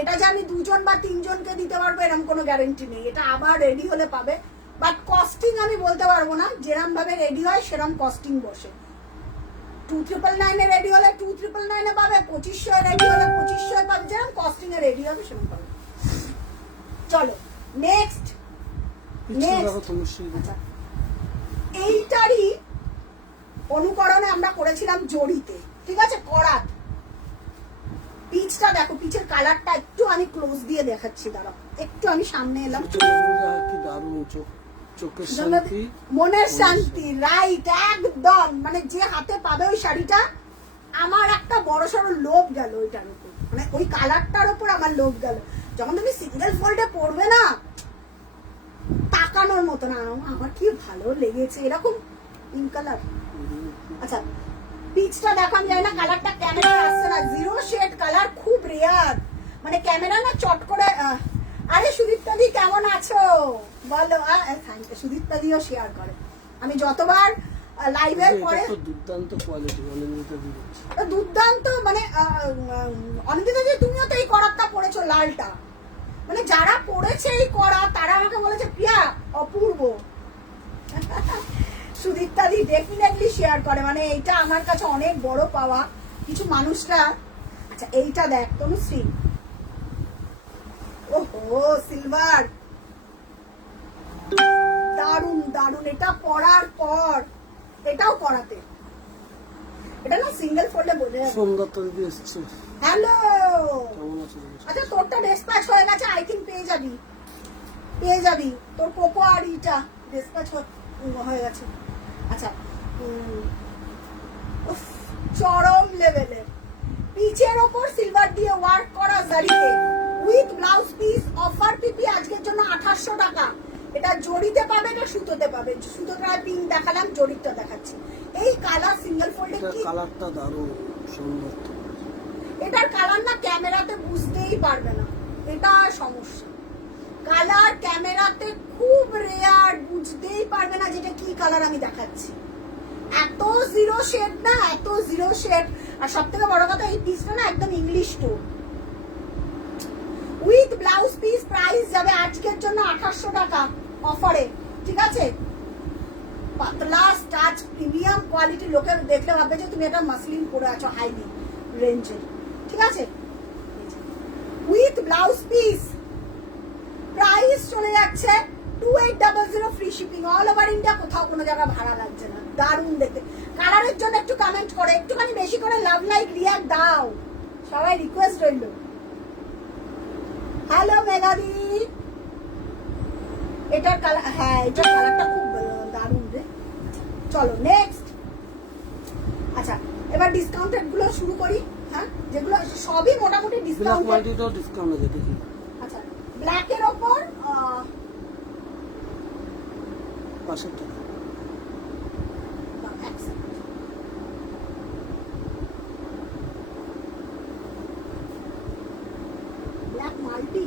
এটা যে আমি 2 জন বা 3 জনকে দিতে পারবো এরকম কোনো গ্যারান্টি নেই। এটা আবার রেডি হলে পাবে, বাট কস্টিং আমি বলতে পারবো না, যেরকম ভাবে রেডি হয় সেরকম কস্টিং বসে। 2999 এ রেডি হলে 2999 এ পাবে, 2500 এ রেডি হলে 2500 এ পাবে, যেরকম কস্টিং এ রেডি হবে সেরকম পাবে। চলো নেক্সট। আচ্ছা এইটারই অনুকরণে আমরা করেছিলাম জড়িতে, ঠিক আছে, করাত। পিচটা দেখো, পিচের কালারটা একটু আমি ক্লোজ দিয়ে দেখাচ্ছি, দাঁড়াও একটু আমি সামনে এলাম। কি দারুণ চোখের শান্তি, মনের শান্তি, রাইট একদম। মানে যে হাতে পাবে ওই শাড়িটা, আমার একটা বড়সড় লোভ গেল ওইটার উপর, মানে ওই কালারটার উপর আমার লোভ গেল। যখন তুমি সিঙ্গেল ফোল্ডে পরবে না, তাকানোর মতো না, আমার কি ভালো লেগেছে এরকম পিঙ্ক কালার। আচ্ছা পিচটা দেখো, আমি জানি না কালারটা ক্যামেরা আসছে না, 0 শেড কালার, খুব রেয়ার, মানে ক্যামেরা না চট করে। আরে সুদীপ্তা দি কেমন আছো বলো? থ্যাংক ইউ, সুদীপ্তা দিও শেয়ার করে। আমি যতবার লাইভের পরে দুর্দান্ত কোয়ালিটি, অনিন্দিতা দি দুর্দান্ত, মানে অনিন্দিতা দি তুমিও তো এই করাতটা পরেছো লালটা, মানে যারা পরেছে এই করা তারা আমাকে বলেছে প্রিয়া অপূর্ব। সুদীপ্তা দি ডেফিনেটলি শেয়ার করে, মানে এইটা আমার কাছে অনেক বড় পাওয়া কিছু মানুষরা। আচ্ছা এইটা দেখ তনুশ্রী, ওহো সিলভার, দারুন দারুন। এটা পরার পর এটাও করাতে, এটা না সিঙ্গেল ফোল্ডে বলে। সুন্দরতা দিদি এসেছে, হ্যালো কেমন আছো? আচ্ছা তোরটা ডিসপ্যাচ হয়ে গেছে, আই থিঙ্ক পেয়ে যাবি তোর কোকো আর ইটা ডিসপ্যাচ হয়ে গেছে। আচ্ছা চরম লেভেলের পিচের ওপর সিলভার দিয়ে ওয়ার্ক করা জারিতে উইথ ব্লাউজ পিস, অফার পিপি আজকের জন্য 2800 টাকা। এটা জড়িতে পাবে, এটা সুতোতে পাবে। সুতোটা পিঙ্ক দেখালাম, জড়িটা দেখাচ্ছি। এই কালার সিঙ্গেল ফোল্ডে কি কালারটা দারুণ সুন্দর। এটার কালার না ক্যামেরাতে বুঝতেই পারবে না, এটা সমস্যা। কালার ক্যামেরাতে খুব রেয়ার, বুঝতেই পারবে না যেটা কি কালার আমি দেখাচ্ছি। এত 0 শেড না, এত 0 শেড। আর সব থেকে বড় কথা, এই পিসটা না একদম English tone with blouse piece. Price যাবে আজকের জন্য 2800 টাকা অফারে, ঠিক আছে। পাতলা স্টাচ প্রিমিয়াম কোয়ালিটি, লোকে দেখলে ভাববে যে তুমি এটা মাসলিন পরে আছো হাইলি রেঞ্জের, ঠিক আছে। উইথ ব্লাউজ পিস প্রাইস চলে যাচ্ছে 2800, free shipping all over India, কোথাও কোনো জায়গা ভাড়া লাগছে না। দারুণ দেখতে। কালারের জন্য একটু কমেন্ট করে, একটুখানি বেশি করে লাভ লাইক রিয়াক্ট দাও, সবাই রিকোয়েস্ট রইল। হ্যালো মেগাদি, এটার কালার, হ্যাঁ এটার কালারটা খুব দারুণ রে। চলো নেক্সট। আচ্ছা এবার ডিসকাউন্টেড গুলো শুরু করি, হ্যাঁ যেগুলো সবই মোটামুটি ব্ল্যাক ডিসকাউন্ট। কোয়ালিটিটাও ডিসকাউন্ট আছে দেখি। আচ্ছা, ব্ল্যাকের ওপর 500 টাকা। ব্ল্যাক মাল্টি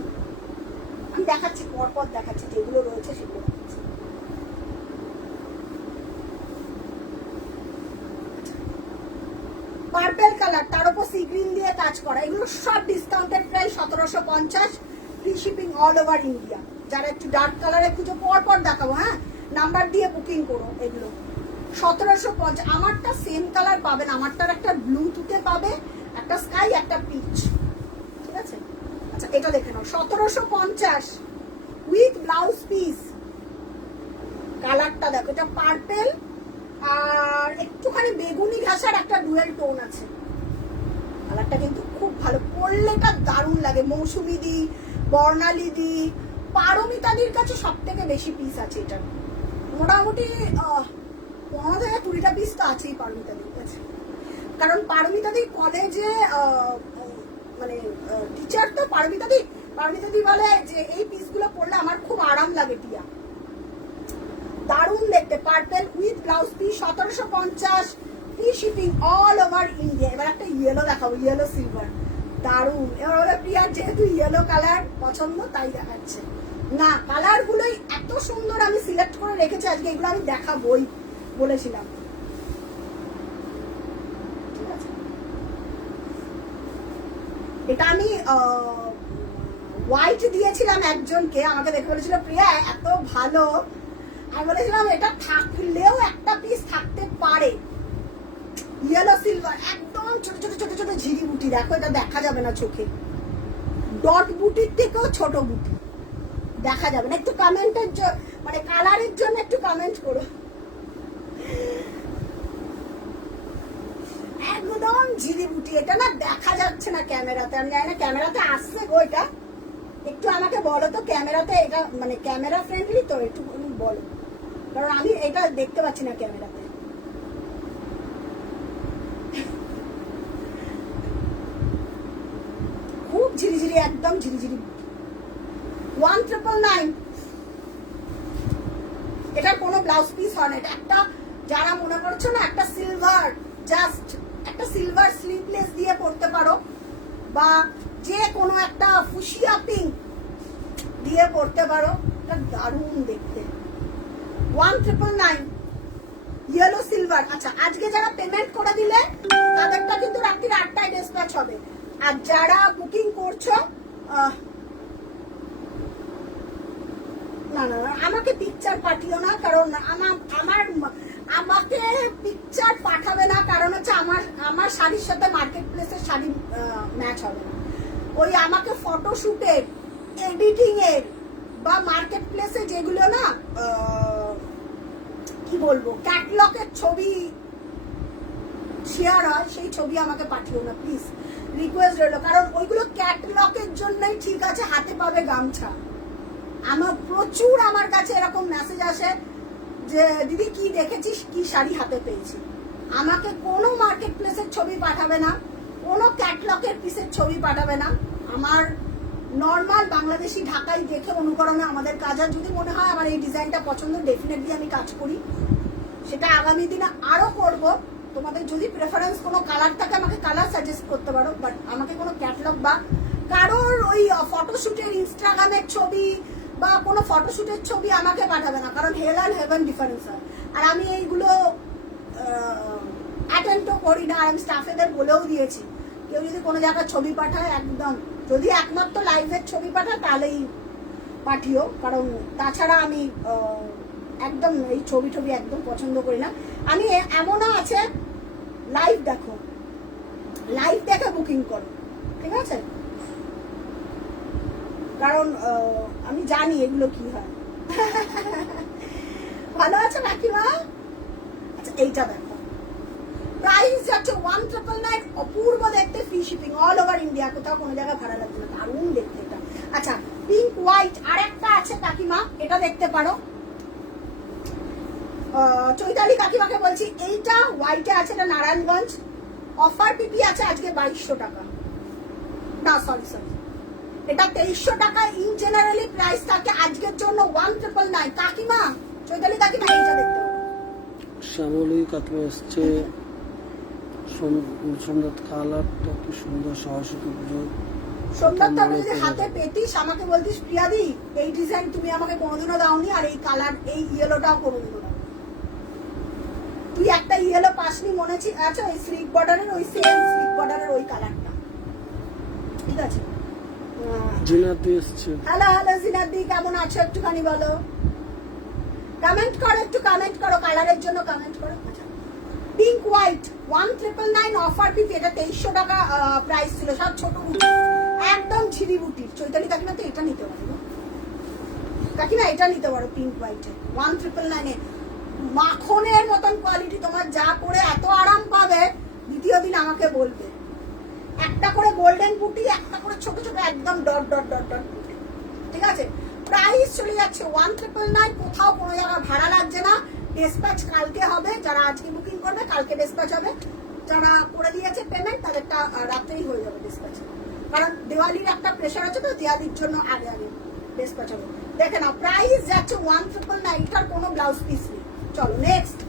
আমি দেখাচ্ছি, পরপর দেখাচ্ছি, যেগুলো রয়েছে সেগুলো দেখাচ্ছি। পার্পল কালার, তার উপর সি গ্রিন দিয়ে কাজ করা, এগুলো সব discounted price 1750, free shipping all over India. যারা একটু ডার্ক কালারে খুঁজো পরপর দেখাবো, হ্যাঁ নাম্বার দিয়ে বুকিং করো। এগুলো 1750। আমারটা সেম কালার পাবেন, আমারটার একটা ব্লু তুতে পাবে, একটা স্কাই, একটা পিচ, ঠিক আছে? আচ্ছা এটা দেখে নাও, 1750 উইথ ব্লাউজ পিস। কালারটা দেখো, এটা পার্পল আর একটুখানি বেগুনি ঘাসার একটা ডুয়েল টোন আছে। কালারটা কিন্তু খুব ভালো, পরলেটা দারুণ লাগে। মৌসুমি দি, বর্ণালী দি, পারমিতাদির কাছে সব থেকে বেশি পিস আছে এটা, মোটামুটি 15 থেকে 20টা পিস তো আছেই পারমিতাদির কাছে। কারণ পারমিতাদি কলেজে মানে টিচার তো পারমিতাদি বলে যে এই পিসগুলো পরলে আমার খুব আরাম লাগে টিয়া। দারুণ দেখতে, purple with blouse piece, 1750, free shipping all over India. এবার একটা ইয়েলো দেখাবো, ইয়েলো সিলভার, দারুণ। এবার ওরা প্রিয়ার যেহেতু ইয়েলো কালার পছন্দ তাই দেখাচ্ছে না, কালার গুলোই এত সুন্দর আমি সিলেক্ট করে রেখেছি আজকে, এগুলো আমি দেখাবোই বলেছিলাম। ঠিক আছে, এটা আমি হোয়াইট দিয়েছিলাম একজনকে, আমাকে দেখে বলেছিল প্রিয়া এত ভালো, আমি বলেছিলাম এটা থাকলেও একটা পিস থাকতে পারে। ইয়েলো সিলভার, একদম ছোট ছোট ছোট ছোট ঝিরি বুটি, দেখো এটা দেখা যাবে না চোখে, ডট বুটির থেকেও ছোট বুটি, দেখা যাবে না। একটু কমেন্টের মানে কালারের জন্য একটু কমেন্ট করো। একদম ঝিরি বুটি, এটা না দেখা যাচ্ছে না ক্যামেরাতে, আমি জানি না ক্যামেরাতে আসছে গো, এটা একটু আমাকে বলো তো ক্যামেরাতে এটা মানে ক্যামেরা ফ্রেন্ডলি তো, একটু বলো, কারণ আমি এটা দেখতে পাচ্ছি না ক্যামেরাতে। খুব ঝিরিঝিরি, একদম ঝিরিঝিরি। 1999, এটার কোনো ব্লাউজ পিস হয় না। এটা একটা, যারা মনে করছো না একটা সিলভার, জাস্ট একটা সিলভার স্লিভলেস দিয়ে পরতে পারো, বা যে কোনো একটা ফুশিয়া পিঙ্ক দিয়ে পরতে পারো, এটা দারুণ দেখতে। 1999 ইয়েলো সিলভার। আচ্ছা, আজকে যারা পেমেন্ট করে দিলে তাদেরটা কিন্তু রাত্রি 8টায় ডিসপ্যাচ হবে। আর যারা বুকিং করছো, না না আমাকে পিকচার পাঠিও না, কারণ আমাকে পিকচার পাঠাবে না, কারণ হচ্ছে আমার শাড়ির সাথে মার্কেট প্লেসের শাড়ি ম্যাচ হবে না। ওই আমাকে ফটোশুটের, এডিটিং এর বা মার্কেট প্লেসে যেগুলো না কি বলবো ক্যাটলগের ছবি শেয়ার হয়, সেই ছবি আমাকে পাঠিও না প্লিজ, রিকোয়েস্ট রইল। কারণ ওইগুলো ক্যাটলগের জন্যই ঠিক আছে, হাতে পাবে গামছা। প্রচুর আমার কাছে এরকম মেসেজ আসে যে দিদি কি দেখেছিস, কি শাড়ি হাতে পেয়েছি। আমাকে কোনো মার্কেট প্লেসের ছবি পাঠাবে না, কোনো ক্যাটলগের পিসের ছবি পাঠাবে না। আমার নর্মাল বাংলাদেশি ঢাকাই দেখে অনুকরণে আমাদের কাজ। আর যদি মনে হয় আমার এই ডিজাইনটা পছন্দ, ডেফিনেটলি আমি কাজ করি, সেটা আগামী দিনে আরো করব। তোমাদের যদি প্রেফারেন্স কোনো কালার থাকে আমাকে কালার সাজেস্ট করতে পারো, বাট আমাকে কোনো ক্যাটলগ বা কারোর ওই ফটোশুটের ইনস্টাগ্রামের ছবি বা কোনো ফটোশুটের ছবি আমাকে পাঠাবে না, কারণ হেল অ্যান্ড হেভেন ডিফারেন্স হয়। আর আমি এইগুলো অ্যাটেন্ডও করি না, আমি স্টাফেদের বলেও দিয়েছি কেউ যদি কোনো জায়গায় ছবি পাঠায়, একদম যদি একমাত্র লাইভের ছবি পাঠায় তাহলেই পাঠিও, কারণ তাছাড়া আমি একদম এই ছবি একদম পছন্দ করি না। আমি এমনও আছে লাইভ দেখো, লাইভ দেখে বুকিং করো, ঠিক আছে? কারণ আমি জানি এগুলো কি হয়। ভালো আছে কাকিমা? আচ্ছা এইটা দেখো, প্রাইস যাচ্ছে 1999, অপূর্ব দেখতে, free shipping all over India, কোথাও কোনো জায়গায় ভাড়া লাগবে না, দারুণ দেখতে এটা। আচ্ছা পিঙ্ক হোয়াইট আর একটা আছে কাকিমা, এটা দেখতে পারো। চৈতালি কাকিমাকে বলছি, এইটা হোয়াইটে আছে, এটা নারায়ণগঞ্জ, অফার পিপি আছে আজকে 2200 টাকা, না সরি এটা 2300 টাকা ইন জেনারেলি প্রাইস থাকে, আজকের জন্য 1999। কাকিমা, চৈতালি কাকিমা, এইটা দেখতে হবে। শ্যামলী কাকিমা এসছে, সোমনাথ কালারটা কি সুন্দর, সরস্বতী পুজো। সোমনাথ আমি যদি হাতে পেতিস আমাকে বলতিস প্রিয়াদি এই ডিজাইন তুমি আমাকে কোনোদিনও দাওনি, আর এই কালার এই ইয়েলোটাও কোনোদিনও দাও। তুই একটা ইয়েলো পাসনি মনে আছে? আচ্ছা ওই স্লিক বর্ডারের ওই সেম স্লিক বর্ডারের ওই কালারটা, ঠিক আছে। জিনাদি এসছে। হ্যালো জিনাদি, কেমন আছো একটুখানি বলো, কমেন্ট করো, একটু কমেন্ট করো, কালারের জন্য কমেন্ট করো। আচ্ছা পিঙ্ক হোয়াইট 1999 অফার পিস, এটা 2300 টাকা প্রাইস ছিল, সব ছোট বুটি, একদম ছিড়ি বুটির। চৈতালি কাকিমা তো এটা নিতে পারো কাকিমা, এটা নিতে পারো পিঙ্ক হোয়াইটে 1999 এ, মাখনের মতন কোয়ালিটি। তোমার যা পরে এত আরাম পাবে, দ্বিতীয় দিন আমাকে বলবে। একটা করে গোল্ডেন বুটি, একটা করে ছোট ছোট একদম ডট ডট ডট ডট বুটি, ঠিক আছে। প্রাইস চলে যাচ্ছে 1999, কোথাও কোনো জায়গা ভাড়া লাগছে না। ডিসপ্যাচ কালকে হবে, যারা আজকে বুকিং করবে কালকে ডিসপ্যাচ হবে, যারা করে দিয়েছে পেমেন্ট তাদেরটা রাতেই হয়ে যাবে ডিসপ্যাচ, কারণ দিওয়ালির একটা প্রেশার আছে তো, দিওয়ালির জন্য আগে আগে ডিসপ্যাচ হবে। দেখে নাও প্রাইস যাচ্ছে 1999, এটার কোনো ব্লাউজ পিস নেই। চলো নেক্সট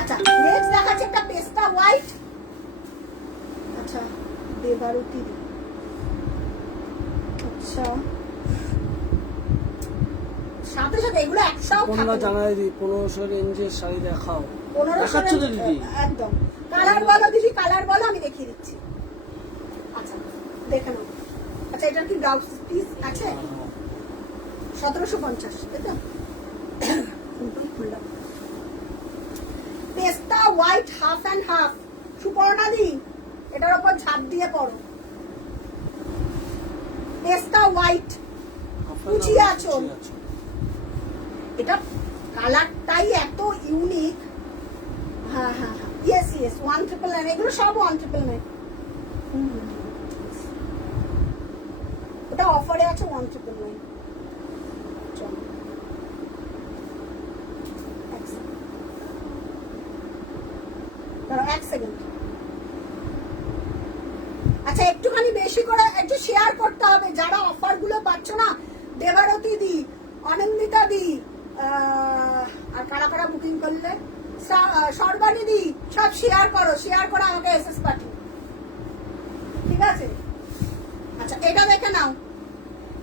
আচ্ছা নেক্সট দেখাচ্ছে একটা পেস্তা হোয়াইট। আচ্ছা দেবারতী, আচ্ছা সাথে সাথে এগুলো একসাথে তোমরা জানাই দি 1500 রেঞ্জের শাড়ি দেখাও। 1500 দেখাচ্ছ তো দিদি? একদম কালার বলো দিদি, কালার বলো, আমি দেখিয়ে দিচ্ছি। আচ্ছা দেখে নাও। আচ্ছা এটার কি ব্লাউজ পিস আছে? 1750, তাই তো? পেস্তা white half and half, Suparna দি এটার উপর ঝাঁপ দিয়ে পড়ো। পেস্তা হোয়াইট কুচি আঁচল, এটা কালারটাই এত ইউনিক। হ্যাঁ হ্যাঁ হ্যাঁ, ইয়েস 1999, এগুলো সব 1999। ওটা অফারে আছে 1999। চলো এক সেকেন্ড। আচ্ছা একটুখানি বেশি করে একটু শেয়ার করতে হবে, যারা অফার গুলো পাচ্ছ না, দেবারতী দি, অনন্দিতা দি, আর কারা কারা বুকিং করলে, সর্বাণী দি, সব শেয়ার করো, শেয়ার করে আমাকে এসএস পাঠিয়ে, ঠিক আছে। আচ্ছা এটা দেখে নাও,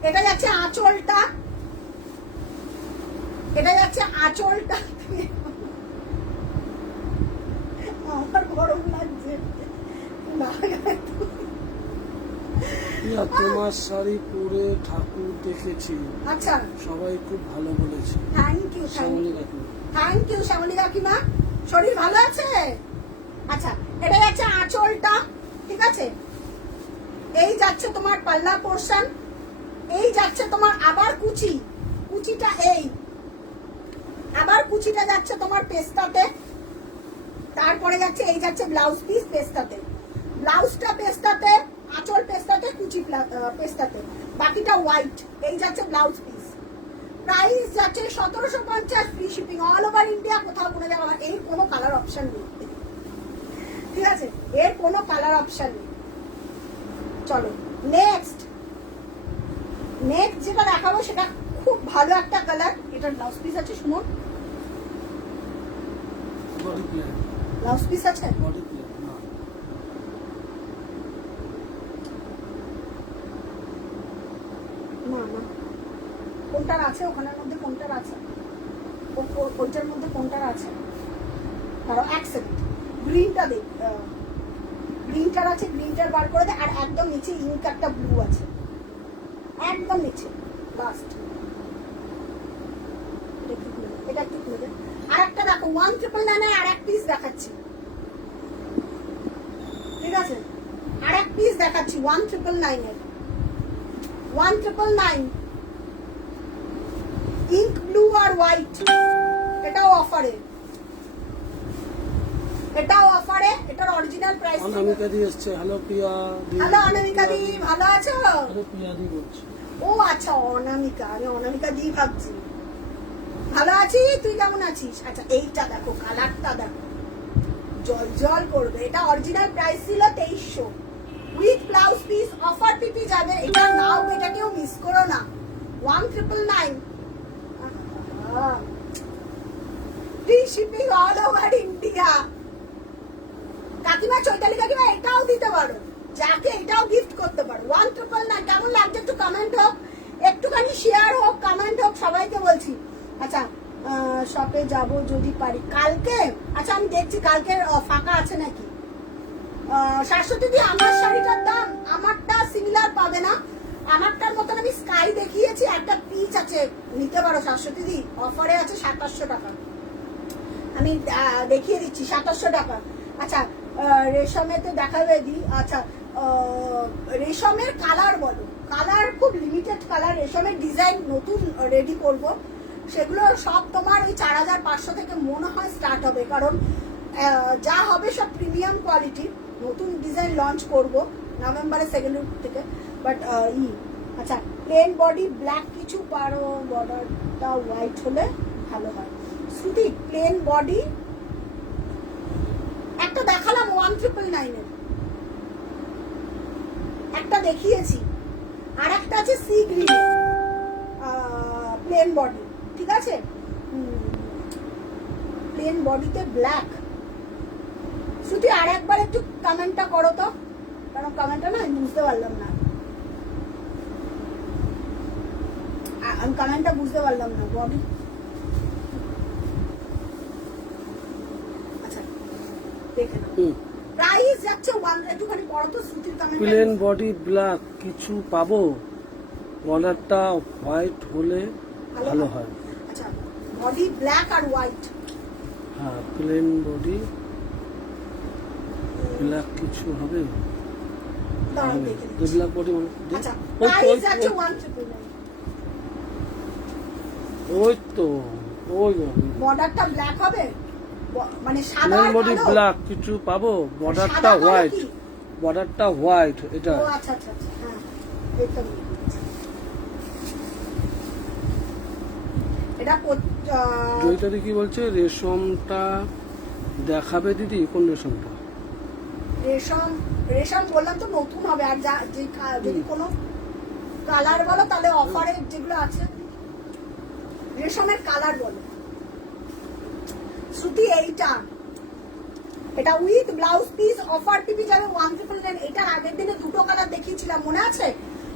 এটা যাচ্ছে আঁচলটা, এটা যাচ্ছে আঁচলটা। আমার গরম লাগছে। তোমার শাড়ি পরে ঠাকুর দেখেছি, আচ্ছা সবাই খুব ভালো বলেছে। থ্যাংক ইউ শ্যামলী কাকিমা, শরীর ভালো আছে? আচ্ছা এটা যাচ্ছে আঁচলটা, ঠিক আছে। এই যাচ্ছে তোমার পাল্লা পোর্শন, এই যাচ্ছে তোমার আবার কুচিটা, এই আবার কুচিটা যাচ্ছে তোমার পেস্তাতে, তারপরে যাচ্ছে এই যাচ্ছে ব্লাউজ পিস পেস্তাতে, ব্লাউজটা পেস্তাতে, আঁচল পেস্তাতে, কুচি পেস্তাতে, বাকিটা হোয়াইট। এই যাচ্ছে ব্লাউজ পিস, প্রাইস যাচ্ছে 1750, free shipping all over India, কোথাও কোনো জায়গা। এর কোনো কালার অপশন নেই, ঠিক আছে, এর কোনো কালার অপশন নেই। চলো নেক্সট যেটা দেখাবো সেটা খুব ভালো একটা কালার। এটার ব্লাউজ পিস আছে, শুনুন, ব্লাউজ পিস আছে। না না কোনটার আছে, ওখানের মধ্যে কোনটার আছে, ওইটার মধ্যে কোনটার আছে, ধরো এক সেকেন্ড, গ্রিনটা দেখ, গ্রিনটার আছে, গ্রিনটার বার করে দে। আর একদম নিচে ইঙ্ক একটা ব্লু আছে, একদম নিচে লাস্ট, এটা একটু খুলে দে। আর একটা দেখো 1999, আর এক পিস দেখাচ্ছি, ঠিক আছে, আর এক পিস দেখাচ্ছি 1999 এর, 1999 ইঙ্ক ব্লু আর হোয়াইট, এটাও অফারে, এটার অরিজিনাল প্রাইস। অনামিকা দি এসেছে, হ্যালো প্রিয়া দি। হ্যালো অনামিকা দি, ভালো আছো? আরে প্রিয়া দি বলছি। ও আচ্ছা অনামিকা, আমি অনামিকা দি ভাবছি। ভালো আছি, তুই কেমন আছিস? আচ্ছা এইটা দেখো, কালারটা দেখো, জল জল করবে। এটা অরিজিনাল প্রাইস ছিল 2300, উইথ ব্লাউজ পিস, অফার পিপি যাবে। এটা নাও, এটা কেউ মিস করো না। 1999, free shipping all over India. কাকিমা, চৈতালি কাকিমা, এটাও দিতে পারো, যাকে এটাও গিফট করতে পারো। 1999। কেমন লাগছে একটু কমেন্ট হোক, একটুখানি শেয়ার হোক, কমেন্ট হোক, সবাইকে বলছি। আচ্ছা, শপে যাব যদি পারি কালকে। আচ্ছা আমি দেখছি কালকে ফাঁকা আছে নাকি। শাশ্বতী দি, আমার শাড়িটার দাম আমারটা সিমিলার পাবে না, আমারটার মতন আমি স্কাই দেখিয়েছি, একটা পিচ আছে, নিতে পারো শাশ্বতী দি, অফারে আছে 2700 টাকা, আমি দেখিয়ে দিচ্ছি 2700 টাকা। আচ্ছা রেশমেতে দেখাবে দি। আচ্ছা রেশমের কালার বলো, কালার খুব লিমিটেড কালার, রেশমের ডিজাইন নতুন রেডি করব, সেগুলো সব তোমার ওই 4500 থেকে মনে হয় স্টার্ট হবে, কারণ যা হবে সব প্রিমিয়াম কোয়ালিটির। নতুন ডিজাইন লঞ্চ করব নভেম্বরের সেকেন্ড উইক থেকে। বাট আচ্ছা প্লেন বডি ব্ল্যাক কিছু পারো, বর্ডারটা হোয়াইট হলে ভালো হয়। শ্রুতি, প্লেন বডি একটা দেখালাম 1999 এর, একটা দেখিয়েছি, আর একটা আছে সি গ্রিন প্লেন বডি, ঠিক আছে, প্লেন বডিতে ব্ল্যাক। শ্রুতি আর একবার একটু কমেন্টটা করো তো, কারণ কমেন্টটা না আমি বুঝতে পারলাম না, আমি কমেন্টটা বুঝতে পারলাম না। বডি আচ্ছা দেখে নাও, প্রাইস যাচ্ছে 1, একটুখানি পড়ো তো শ্রুতির কমেন্ট। প্লেন বডি ব্ল্যাক কিছু পাবো, বর্ডারটা হোয়াইট হলে ভালো হয়। আচ্ছা বডি ব্ল্যাক আর হোয়াইট, হ্যাঁ প্লেন বডি ব্ল্যাক কিছু হবে, দাঁড়াও দেখে নিচ্ছি। ব্ল্যাক বডি মানে আচ্ছা প্রাইস যাচ্ছে 1999, ওই তো ওই বর্ডারটা ব্ল্যাক হবে, মানে সাদা প্লেন আর বডি কালো? ব্ল্যাক কিছু পাবো, বর্ডারটা সাদা কালো হোয়াইট, কি? বর্ডারটা হোয়াইট। এটা ও আচ্ছা আচ্ছা আচ্ছা, হ্যাঁ এটা নিয়ে নিচ্ছি। এটা জয়িতাদি কি বলছে, রেশমটা দেখাবে দিদি, কোন রেশমটা? রেশম, রেশম বললাম তো নতুন হবে, আর যা যে যদি কোনো কালার বলো তাহলে অফারে যেগুলো আছে রেশমের কালার বলো। শ্রুতি এইটা, এটা উইথ ব্লাউজ পিস, অফার পিপি যাবে 1999। এটার আগের দিনে দুটো কালার দেখিয়েছিলাম মনে আছে,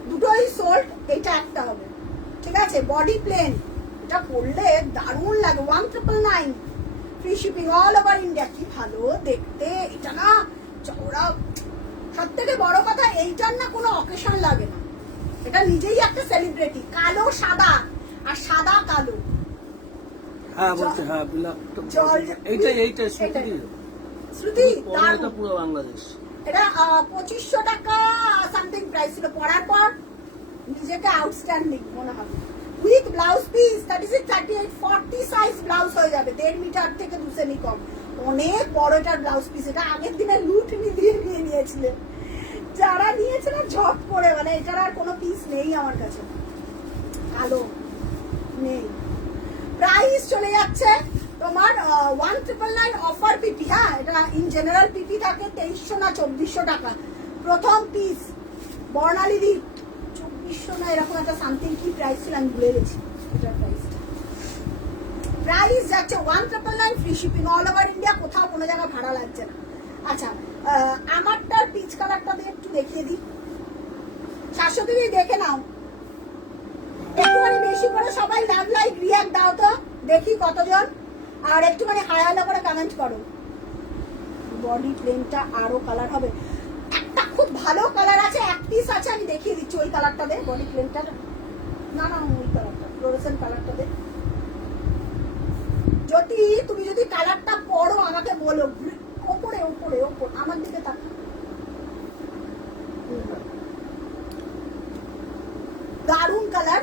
দুটোই সোল্ড, এটা একটা হবে, ঠিক আছে। বডি প্লেন, এটা পরলে দারুণ লাগে, 1999, free shipping all over India. কি ভালো দেখতে এটা না, চওড়া, সব থেকে বড় কথা এইটার না কোনো অকেশন লাগে না, এটা নিজেই একটা সেলিব্রিটি। কালো সাদা আর সাদা কালো, হ্যাঁ বলছে, হ্যাঁ ব্ল্যাক, এইটা শ্রুতি এটা পুরো বাংলাদেশ। এটা 2500 টাকা সামথিং প্রাইস ছিল, পরার পর নিজেকে আউটস্ট্যান্ডিং মনে হবে। With blouse piece 36, 38, 40 size blouse হয়ে যাবে, 1.5 মিটার থেকে 2 সেমি কম, অনেক বড় এটার ব্লাউজ পিস। এটা আগের দিনে লুট দিয়ে নিয়ে নিয়েছিলেন, যারা নিয়েছিল ঝট করে, মানে এটার আর কোনো পিস নেই আমার কাছে, কালো নেই। প্রাইস চলে যাচ্ছে তোমার 1999 অফার পিপি। হ্যাঁ এটা ইন জেনারেল পিপি থাকে 2300 না 2400 টাকা প্রথম পিস। বর্ণালী দি 2400 না এরকম একটা সামথিং কি প্রাইস ছিল, আমি ভুলে গেছি এটার প্রাইসটা। প্রাইস যাচ্ছে 1999, free shipping all over India, কোথাও কোনো জায়গা ভাড়া লাগছে না। আচ্ছা আমারটার পিচ কালারটা দিয়ে একটু দেখিয়ে দিই, শাশ্বতী দেখে নাও একটুখানি বেশি করে, সবাই লাভ লাইক রিয়াক্ট দাও তো দেখি কতজন, আর একটুখানি হাই হাই করে কমেন্ট করো। বডি প্লেনটা আরো কালার হবে, একটা খুব ভালো কালার আছে, এক পিস আছে, আমি দেখিয়ে দিচ্ছি। ওই কালারটা দে, বডি প্লেনটা না না ওই কালারটা, ফ্লোরোসেন্ট কালারটা দে। যদি তুমি যদি কালারটা পড়ো আমাকে বলো, ওপরে ওপরে ওপর আমার দিকে তাকা, দারুন কালার।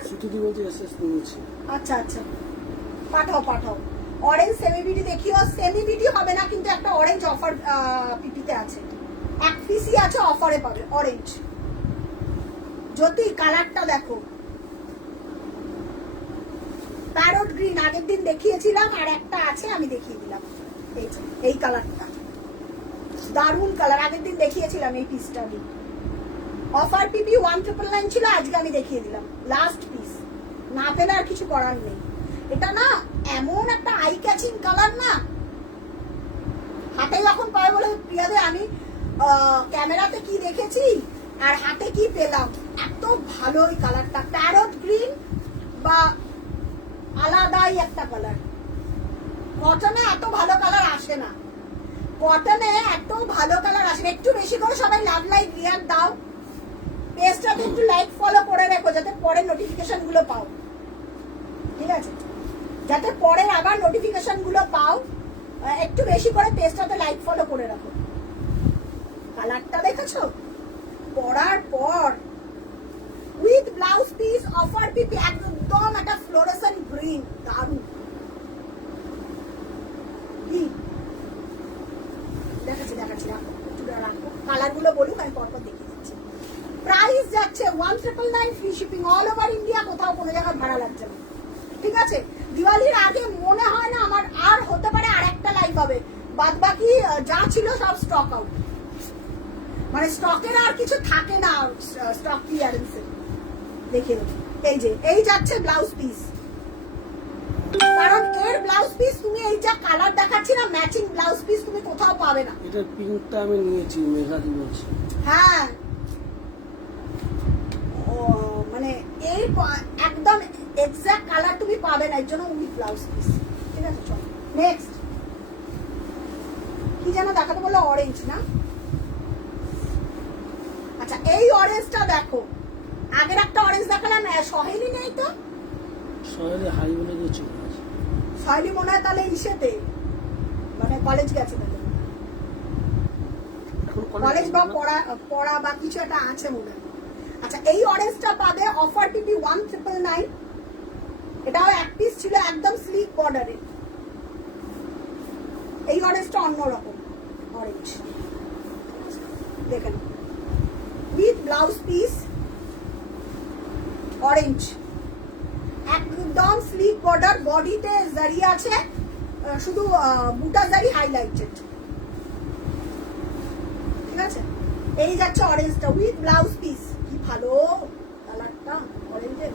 আচ্ছা আচ্ছা পাঠাও পাঠাও, অরেঞ্জ সেমি বিডি দেখিও, সেমি বিডি হবে না কিন্তু একটা অরেঞ্জ অফার পিপিতে আছে, এক পিসি আছে অফারে পাবে অরেঞ্জ। যদি কালারটা দেখো, প্যারট গ্রিন আগের দিন দেখিয়েছিলাম, আর একটা আছে আমি দেখিয়ে দিলাম। এই যে এই কালারটা দারুন কালার, আগের দিন দেখিয়েছিলাম এই পিসটা। আমি অফার পিপি 1999 ছিল, আজকে আমি দেখিয়ে দিলাম লাস্ট পিস, না পেলে আর কিছু করার নেই। এটা না এমন একটা আই ক্যাচিং কালার না, হাতে যখন পায় বলে প্রিয়াদে আমি ক্যামেরাতে কি দেখেছি আর হাতে কি পেলাম, এত ভালো এই কালারটা। প্যারট গ্রিন বা আলাদাই একটা কালার, কটনে এত ভালো কালার আসে না, কটনে এত ভালো কালার আসে না। একটু বেশি করে সবাই লাভ লাইক রিয়াক্ট দাও, পেজটাতে একটু লাইক ফলো করে রেখো যাতে পরে নোটিফিকেশন গুলো পাও, ঠিক আছে? যাতে পরে আবার নোটিফিকেশন গুলো পাও, একটু বেশি করে পেজটাতে লাইক ফলো করে রাখো। কালারটা দেখেছো পরার পর উইথ ব্লাউজ পিস অফার পিপি, একদম একটা ফ্লোরেসেন্ট গ্রিন, দারুণ। দেখাচ্ছি রাখো একটু রাখো, কালার গুলো বলুক, আমি পরপর দেখিয়ে দিচ্ছি। প্রাইস যাচ্ছে 1999 free shipping all over India, কোথাও কোনো জায়গায় ভাড়া লাগছে না, ঠিক আছে? দিওয়ালির আগে মনে হয় না আমার আর হতে পারে আর একটা লাইভ হবে, বাদ বাকি যা ছিল সব স্টক আউট, মানে স্টকের আর কিছু থাকে না, স্টক ক্লিয়ারেন্সে। দেখে এই যে এই যাচ্ছে ব্লাউজ পিস, কারণ এর ব্লাউজ পিস তুমি এই যা কালার দেখাচ্ছি না, ম্যাচিং ব্লাউজ পিস তুমি কোথাও পাবে না। এটা পিঙ্কটা আমি নিয়েছি, মেঘাদি বলছি। হ্যাঁ, ও মানে এই একদম এক্সাক্ট কালার তুমি পাবে না, এর জন্য উইথ ব্লাউজ পিস, ঠিক আছে? চলো নেক্সট কি যেন দেখাতে বললো, অরেঞ্জ না? আচ্ছা এই অরেঞ্জটা দেখো, আগের একটা অরেঞ্জ দেখালাম, সহেলি নেই তো? সহেলি হাই বলে দিয়েছি, সহেলি মনে হয় তাহলে ইসেতে মানে কলেজ গেছে, তাহলে কলেজ বা পড়া বা কিছু একটা আছে মনে হয়। আচ্ছা এই অরেঞ্জটা পাবে অফার পিপি 1999, এটাও এক পিস ছিল, একদম স্লিক বর্ডারে। এই অরেঞ্জটা অন্যরকম অরেঞ্জ, দেখেন উইথ ব্লাউজ পিস অরেঞ্জ, একদম স্লিক বর্ডার, বডিতে জারি আছে, শুধু বুটা জারি হাইলাইটেড, ঠিক আছে? এই যাচ্ছে অরেঞ্জটা উইথ ব্লাউজ পিস, কি ভালো কালারটা অরেঞ্জের।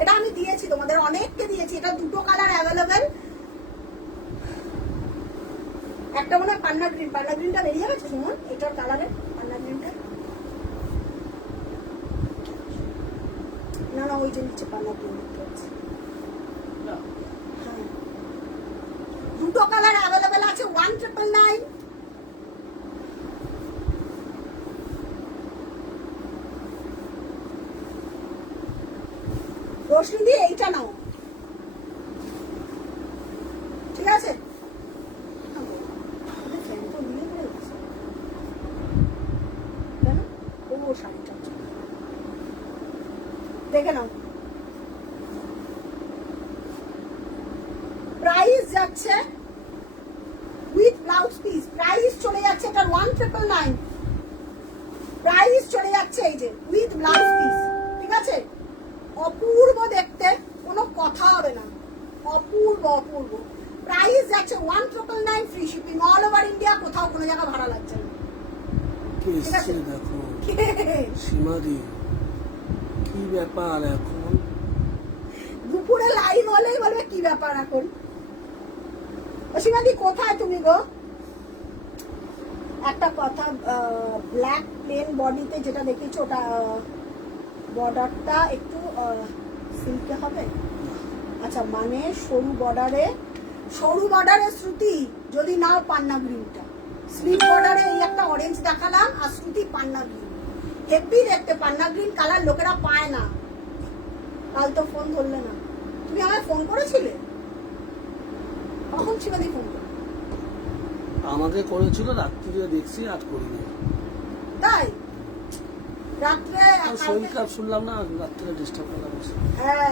এটা আমি দিয়েছি তোমাদের, অনেককে দিয়েছি, এটা দুটো কালার অ্যাভেলেবেল। একটা মনে হয় পান্না গ্রিন, পান্না গ্রিনটা বেরিয়ে গেছে সুমন, এটার কালারের পান্না গ্রিনটা, না ওই যে নিচে পান্না গ্রিন দেখতে পাচ্ছি। হ্যাঁ দুটো কালার অ্যাভেলেবেল আছে, 1999। রোশনি দিয়ে এইটা নাও, ঠিক আছে? দেখে নাও, প্রাইস যাচ্ছে উইথ ব্লাউজ পিস, প্রাইস চলে যাচ্ছে এটা 1999, প্রাইস চলে যাচ্ছে এই যে উইথ ব্লাউজ পিস, ঠিক আছে? অপূর্ব দেখতে, কোনো কথা হবে না, অপূর্ব অপূর্ব। প্রাইস যাচ্ছে 1999 free shipping all over India, কোথাও কোনো জায়গা ভাড়া লাগছে না। দেখো সীমাদি কি ব্যাপার, এখন দুপুরে লাইভ হলেই বলবে কি ব্যাপার এখন। সীমাদি কোথায় তুমি গো? একটা কথা, ব্ল্যাক প্লেন বডিতে যেটা দেখেছো ওটা বর্ডারটা একটু সিল্কে হবে। আচ্ছা মানে সরু বর্ডারে শ্রুতি যদি নাও পান্না গ্রিনটা, স্লিপ বর্ডারে এই একটা অরেঞ্জ দেখালাম, আর শ্রুতি পান্না গ্রিন, হেভি দেখতে পান্না গ্রিন কালার, লোকেরা পায় না। কাল তো ফোন ধরলে না, তুমি আমায় ফোন করেছিলে? কখন সীমাদি ফোন করে? আমাকে করেছিল রাত্রিরে, দেখছি আজ করিনি। তাই রাত্রে শরীর খারাপ শুনলাম না, রাত্রে ডিস্টার্ব করলাম। হ্যাঁ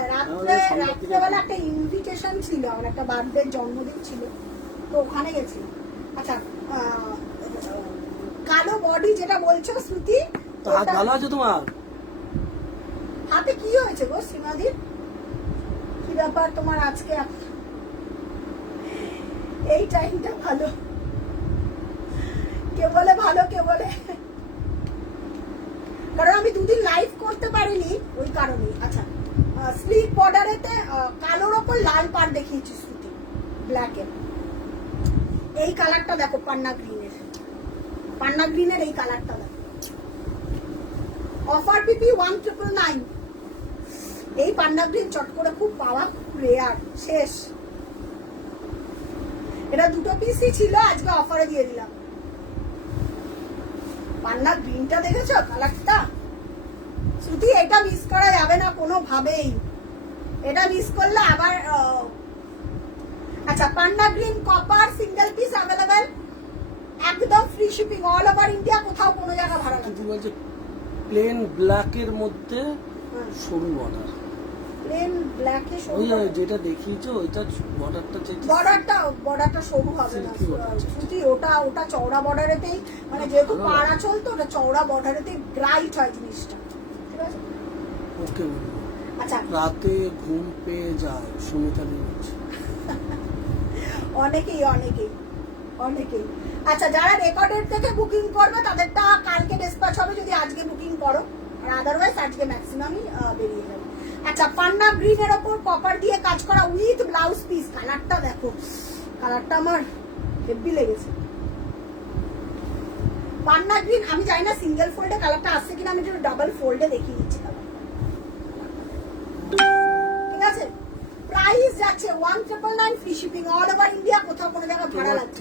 রাত্রেবেলা একটা ইনভিটেশন ছিল, আমার একটা বার্থডে জন্মদিন ছিল, তো ওখানে গেছিলাম। আচ্ছা কালো বডি যেটা বলছো শ্রুতি, হাত ভালো আছে তোমার? হাতে কি হয়েছে গো সীমাদির? কি ব্যাপার তোমার আজকে এই টাইমটা ভালো, কে বলে ভালো কে বলে, কারণ আমি দুদিন লাইভ করতে পারিনি ওই কারণে। আচ্ছা, স্লিপ বর্ডারেতে কালোর ওপর লাল পাড় দেখিয়েছি শ্রুতি, ব্ল্যাকের। এই কালারটা দেখো, পান্না গ্রিনের এই কালারটা দেখো। অফার পিপি 1999। এই পান্না গ্রিন চট করে খুব পাওয়া, খুব রেয়ার, শেষ। এটা দুটো পিসই ছিল, আজকে অফারে দিয়ে দিলাম। পান্না গ্রিনটা দেখেছো কালারটা? শুধু এটা মিস করা যাবে না কোনোভাবেই, এটা মিস করলে আবার। আচ্ছা, পান্না green copper single piece available, একদম free shipping all over India, কোথাও কোনো জায়গা ভাড়া লাগবে না। প্লেন ব্ল্যাকের মধ্যে সরু বর্ডার, প্লেন ব্ল্যাকে সরু, ওই যেটা দেখিয়েছো ওইটা বর্ডারটা চাইছি। বর্ডারটা সরু হবে না শুধু, ওটা চওড়া বর্ডারেতেই, মানে যেহেতু পাড়া চলতো ওটা চওড়া বর্ডারেতেই ব্রাইট হয় জিনিসটা, ঠিক আছে? ওকে। আচ্ছা, রাতে ঘুম পেয়ে যায় সুমিতা দিচ্ছে অনেকেই। আচ্ছা, যারা রেকর্ডের থেকে বুকিং করবে তাদেরটা কালকে ডিসপ্যাচ হবে যদি আজকে বুকিং করো, আর আদারওয়াইজ আজকে ম্যাক্সিমামই বেরিয়ে যাবে। আচ্ছা, পান্না গ্রিনের ওপর কপার দিয়ে কাজ করা উইথ ব্লাউজ পিস, কালারটা দেখো, কালারটা আমার হেভি লেগেছে। পান্না গ্রিন, আমি জানি না সিঙ্গেল ফোল্ডে কালারটা আসছে কিনা, আমি একটু ডাবল ফোল্ডে দেখিয়ে দিচ্ছি কালার, ঠিক আছে? প্রাইস যাচ্ছে 1999, free shipping all over India, কোথাও কোনো জায়গা ভাড়া লাগবে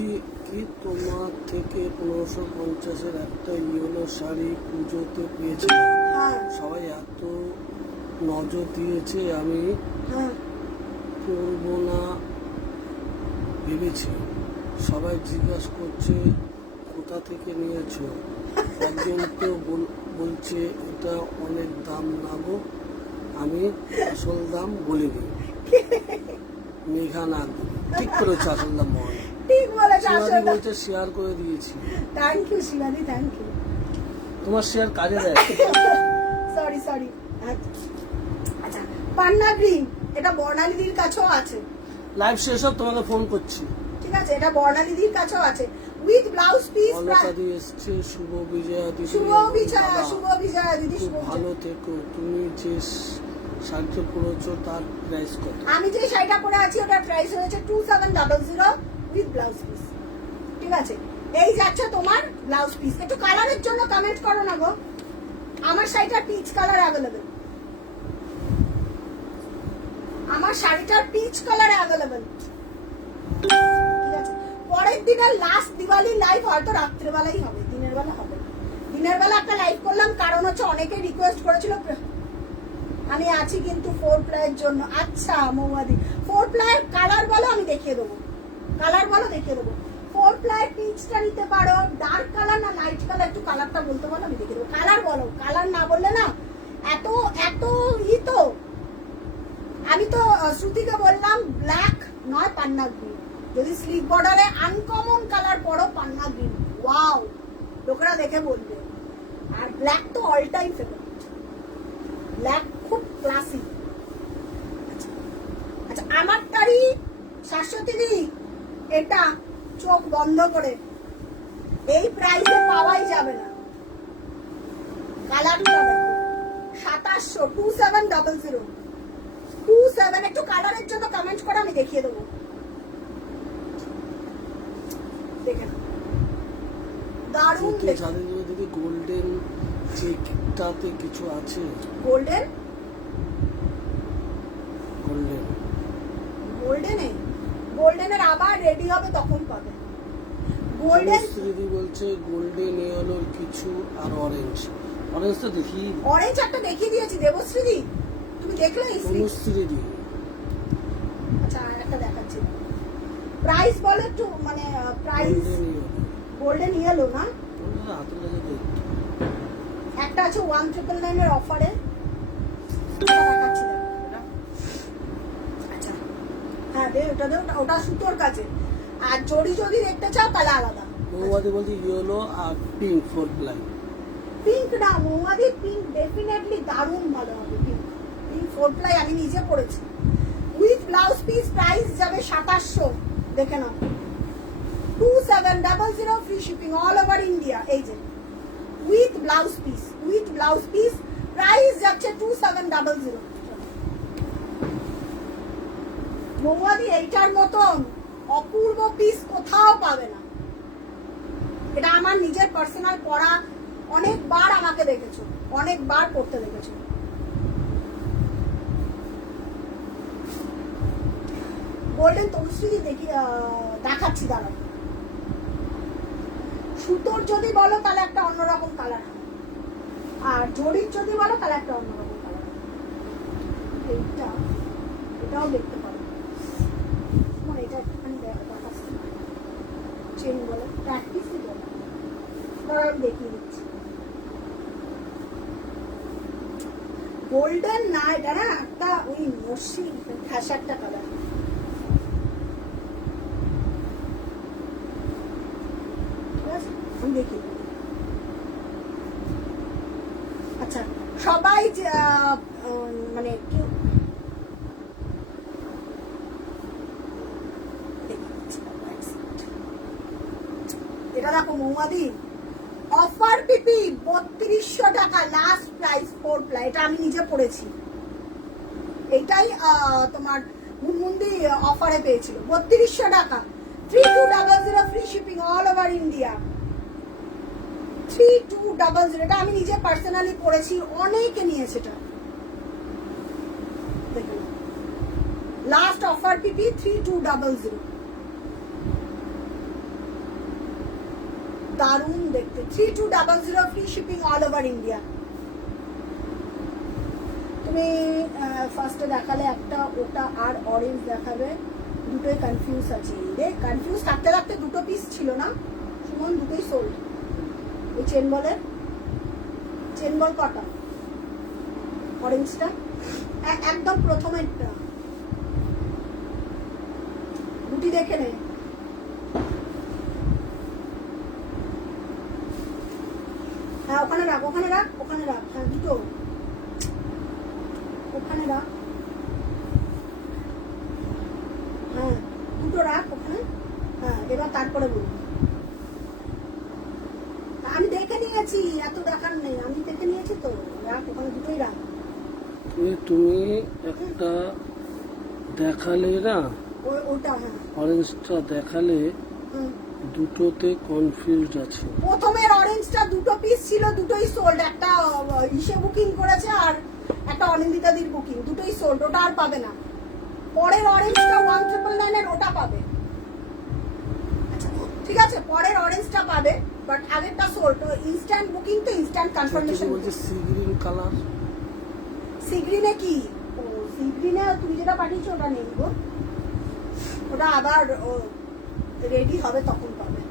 কি। তোমার থেকে 1550-এর একটা ইয়েলো শাড়ি পুজোতে পেয়েছিলাম, সবাই এত নজর দিয়েছে, আমি পরবো না ভেবেছি। সবাই জিজ্ঞাসা করছে কোথা থেকে নিয়েছো, একজন তো বলছে এটা অনেক দাম না গো, আমি আসল দাম বলিনি। মেঘা নাগ ঠিক করেছে, আসল দাম বলে, ঠিক বলেছে, শিবানী বলছে শেয়ার করে দিয়েছি। Thank you Shivani, thank you. তোমার শেয়ার কাজে দেয়। সরি। আচ্ছা, পান্না গ্রিন, এটা বর্ণালীদির কাছেও আছে। লাইভ শেষ হোক তোমাকে ফোন করছি, ঠিক আছে? এটা বর্ণালীদির কাছেও আছে উইথ ব্লাউজ পিস। অলকা দি এসছে, শুভ বিজয়া দিদি। শুভ বিজয়া দিদি, খুব ভালো থেকো। তুমি যে শাড়িটা পরেছো তার প্রাইস কত? আমি যে শাড়িটা পরে আছি ওটার প্রাইস হয়েছে 2700 উইথ ব্লাউজ পিস, ঠিক আছে? এই যাচ্ছে তোমার ব্লাউজ পিস। একটু কালারের জন্য কমেন্ট করো না গো, আমার শাড়িটার পিচ কালার অ্যাভেলেবেল, আমার শাড়িটার পিচ কালার অ্যাভেলেবেল, ঠিক আছে? পরের দিনের লাস্ট দিওয়ালি লাইভ হয়তো রাত্রেবেলাই হবে, দিনের বেলা হবে। দিনের বেলা একটা লাইভ করলাম, কারণ হচ্ছে অনেকে রিকোয়েস্ট করেছিল আমি আছি কিন্তু 4 প্লাইয়ের জন্য। আচ্ছা মৌমাদি, 4 প্লাইয়ের কালার বলো, আমি দেখিয়ে দেবো। কালার বলো, দেখিয়ে দেবো। 4 প্লাইয়ের পিচটা নিতে পারো, ডার্ক কালার না লাইট কালার, একটু কালারটা বলতে বলো, আমি দেখিয়ে দেবো। কালার বলো, কালার না বললে না এত তো। আমি তো শ্রুতিকে বললাম ব্ল্যাক নয় পান্না গ্রিন, যদি স্লিভ বর্ডারে আনকমন কালার পড়ো পান্না গ্রিন, ওয়াও, লোকেরা দেখে বলবে। আর ব্ল্যাক তো অল টাইম ফেভারিট, ব্ল্যাক খুব ক্লাসিক। আচ্ছা, আমারটারই শাশ্বতী, এটা চোখ বন্ধ করে এই প্রাইসে পাওয়াই যাবে না। কালারটা দেখো, 2700, 2700, একটু কালারের জন্য কমেন্ট করে, আমি দেখিয়ে দেবো। দেখে দারুণ দিদি, গোল্ডেন চেকটাতে কিছু আছে? গোল্ডেনের আবার রেডি হবে তখন পাবে। গোল্ডেন দিদি বলছে গোল্ডেন ইয়েলোর কিছু, আর অরেঞ্জ তো দেখি, অরেঞ্জ একটা দেখিয়ে দিয়েছি দেবশ্রীদি, তুমি দেখলে? অনুশ্রীদি। আচ্ছা, আর একটা দেখাচ্ছি, প্রাইস বলো একটু, মানে প্রাইস। গোল্ডেন ইয়েলো না, একটা আছে 1999 এর অফারে, দেখাচ্ছি। আচ্ছা, হ্যাঁ দে, ওটা সুতোর কাছে। আর জড়ি যদি দেখতে চাও তাহলে আলাদা। মৌমাদি বলছি ইয়েলো আর পিঙ্ক 4 প্লাই। পিঙ্ক না মৌমাদি, পিঙ্ক ডেফিনেটলি দারুণ ভালো হবে। পিঙ্ক 4 প্লাই আমি নিজে পড়েছি। ব্লাউজ পিস প্রাইস যাবে 2700, দেখে নাও 2700 free shipping all over India. এই যে উইথ ব্লাউজ পিস প্রাইস যাচ্ছে 2700। মৌয়াদি এইটার মতন অপূর্ব পিস কোথাও পাবে না। এটা আমার নিজের পার্সোনাল পড়া, অনেকবার আমাকে দেখেছো, অনেকবার পড়তে দেখেছো। গোল্ডেন তনুশ্রী দেখাচ্ছি, দাঁড়াও। সুতোর যদি বলো তাহলে একটা অন্যরকম কালার, আর জরির যদি বলো তাহলে একটা অন্যরকম কালার। এটাও দেখতে পারো, এটা একটুখানি দেখাচ্ছি, চেন বলে প্র্যাকটিসই বলে, আমি দেখিয়ে দিচ্ছি। গোল্ডেন না, এটা না একটা ওই মসৃণ ঘাস একটা কালার। দেখি, আচ্ছা সবাই মানে এটা দেখো মৌমাদি অফার পিপি 3200 টাকা লাস্ট প্রাইস 4 প্লাই। এটা আমি নিজে পড়েছি, এটাই তোমার মুনমুন্দি অফারে পেয়েছিল 3200 টাকা। 3200 free shipping all over India. 3200, এটা আমি নিজে পার্সোনালি পড়েছি, অনেকে নিয়েছে এটা। দেখুন লাস্ট অফার পিপি 3200, দারুণ দেখতে। 3200 free shipping all over India. তুমি ফার্স্টে দেখালে একটা, ওটা আর অরেঞ্জ দেখাবে, দুটোই কনফিউজ আছে। রে কনফিউজ থাকতে থাকতে দুটো পিস ছিল না সুমন, দুটোই সোল্ড। ওই চেন বল কটা? অরেঞ্জটা একদম প্রথমেরটা, দুটি দেখে নে। হ্যাঁ ওখানে রাখ, হ্যাঁ দুটো ওখানে রাখ, হ্যাঁ দুটো রাখ ওখানে। হ্যাঁ এবার তারপরে বলবো, আমি দেখে নিয়েছি, এত দেখার নেই, আমি দেখে নিয়েছি তো, রাখ ওখানে, দুটোই রাখ। তুমি একটা দেখালে না, ওটা হ্যাঁ অরেঞ্জটা দেখালে, দুটোতে কনফিউজড আছে। প্রথমের অরেঞ্জটা দুটো পিস ছিল, দুটোই সোল্ড। একটা ইসে বুকিং করেছে আর একটা অনিন্দিতাদির বুকিং, দুটোই সোল্ড, ওটা আর পাবে না। পরের অরেঞ্জটা 1999 এর, ওটা পাবে। আচ্ছা ঠিক আছে, পরের অরেঞ্জটা পাবে, বাট আগেরটা সোল্ড। তো ইনস্ট্যান্ট বুকিং, তো ইনস্ট্যান্ট কনফার্মেশন। বলছে সি গ্রিন কালার, সি গ্রিনে কি? ও সি গ্রিনে তুমি যেটা পাঠিয়েছো ওটা নেই গো, ওটা আবার রেডি হবে তখন পাবে।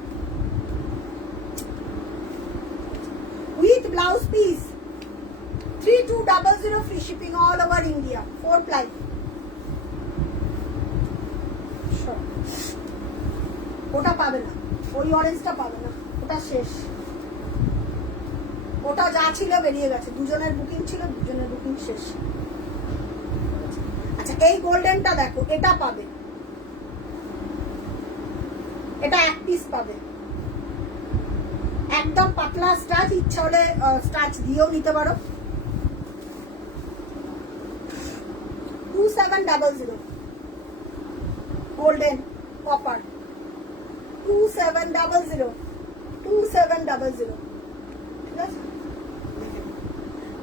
With blouse piece 3200 free shipping all over India, 4 ply. ওটা পাবে না, ওই অরেঞ্জটা পাবে না, ওটা শেষ। ওটা যা ছিল বেরিয়ে গেছে, দুজনের বুকিং ছিল, দুজনের বুকিং শেষ। আচ্ছা এই গোল্ডেনটা দেখো, এটা পাবে, এটা এক পিস পাবে, একদম পাতলা স্টাচ, ইচ্ছা হলে স্টাচ দিয়েও নিতে পারো। 2700 গোল্ডেন কপার, 2700 ঠিক আছে,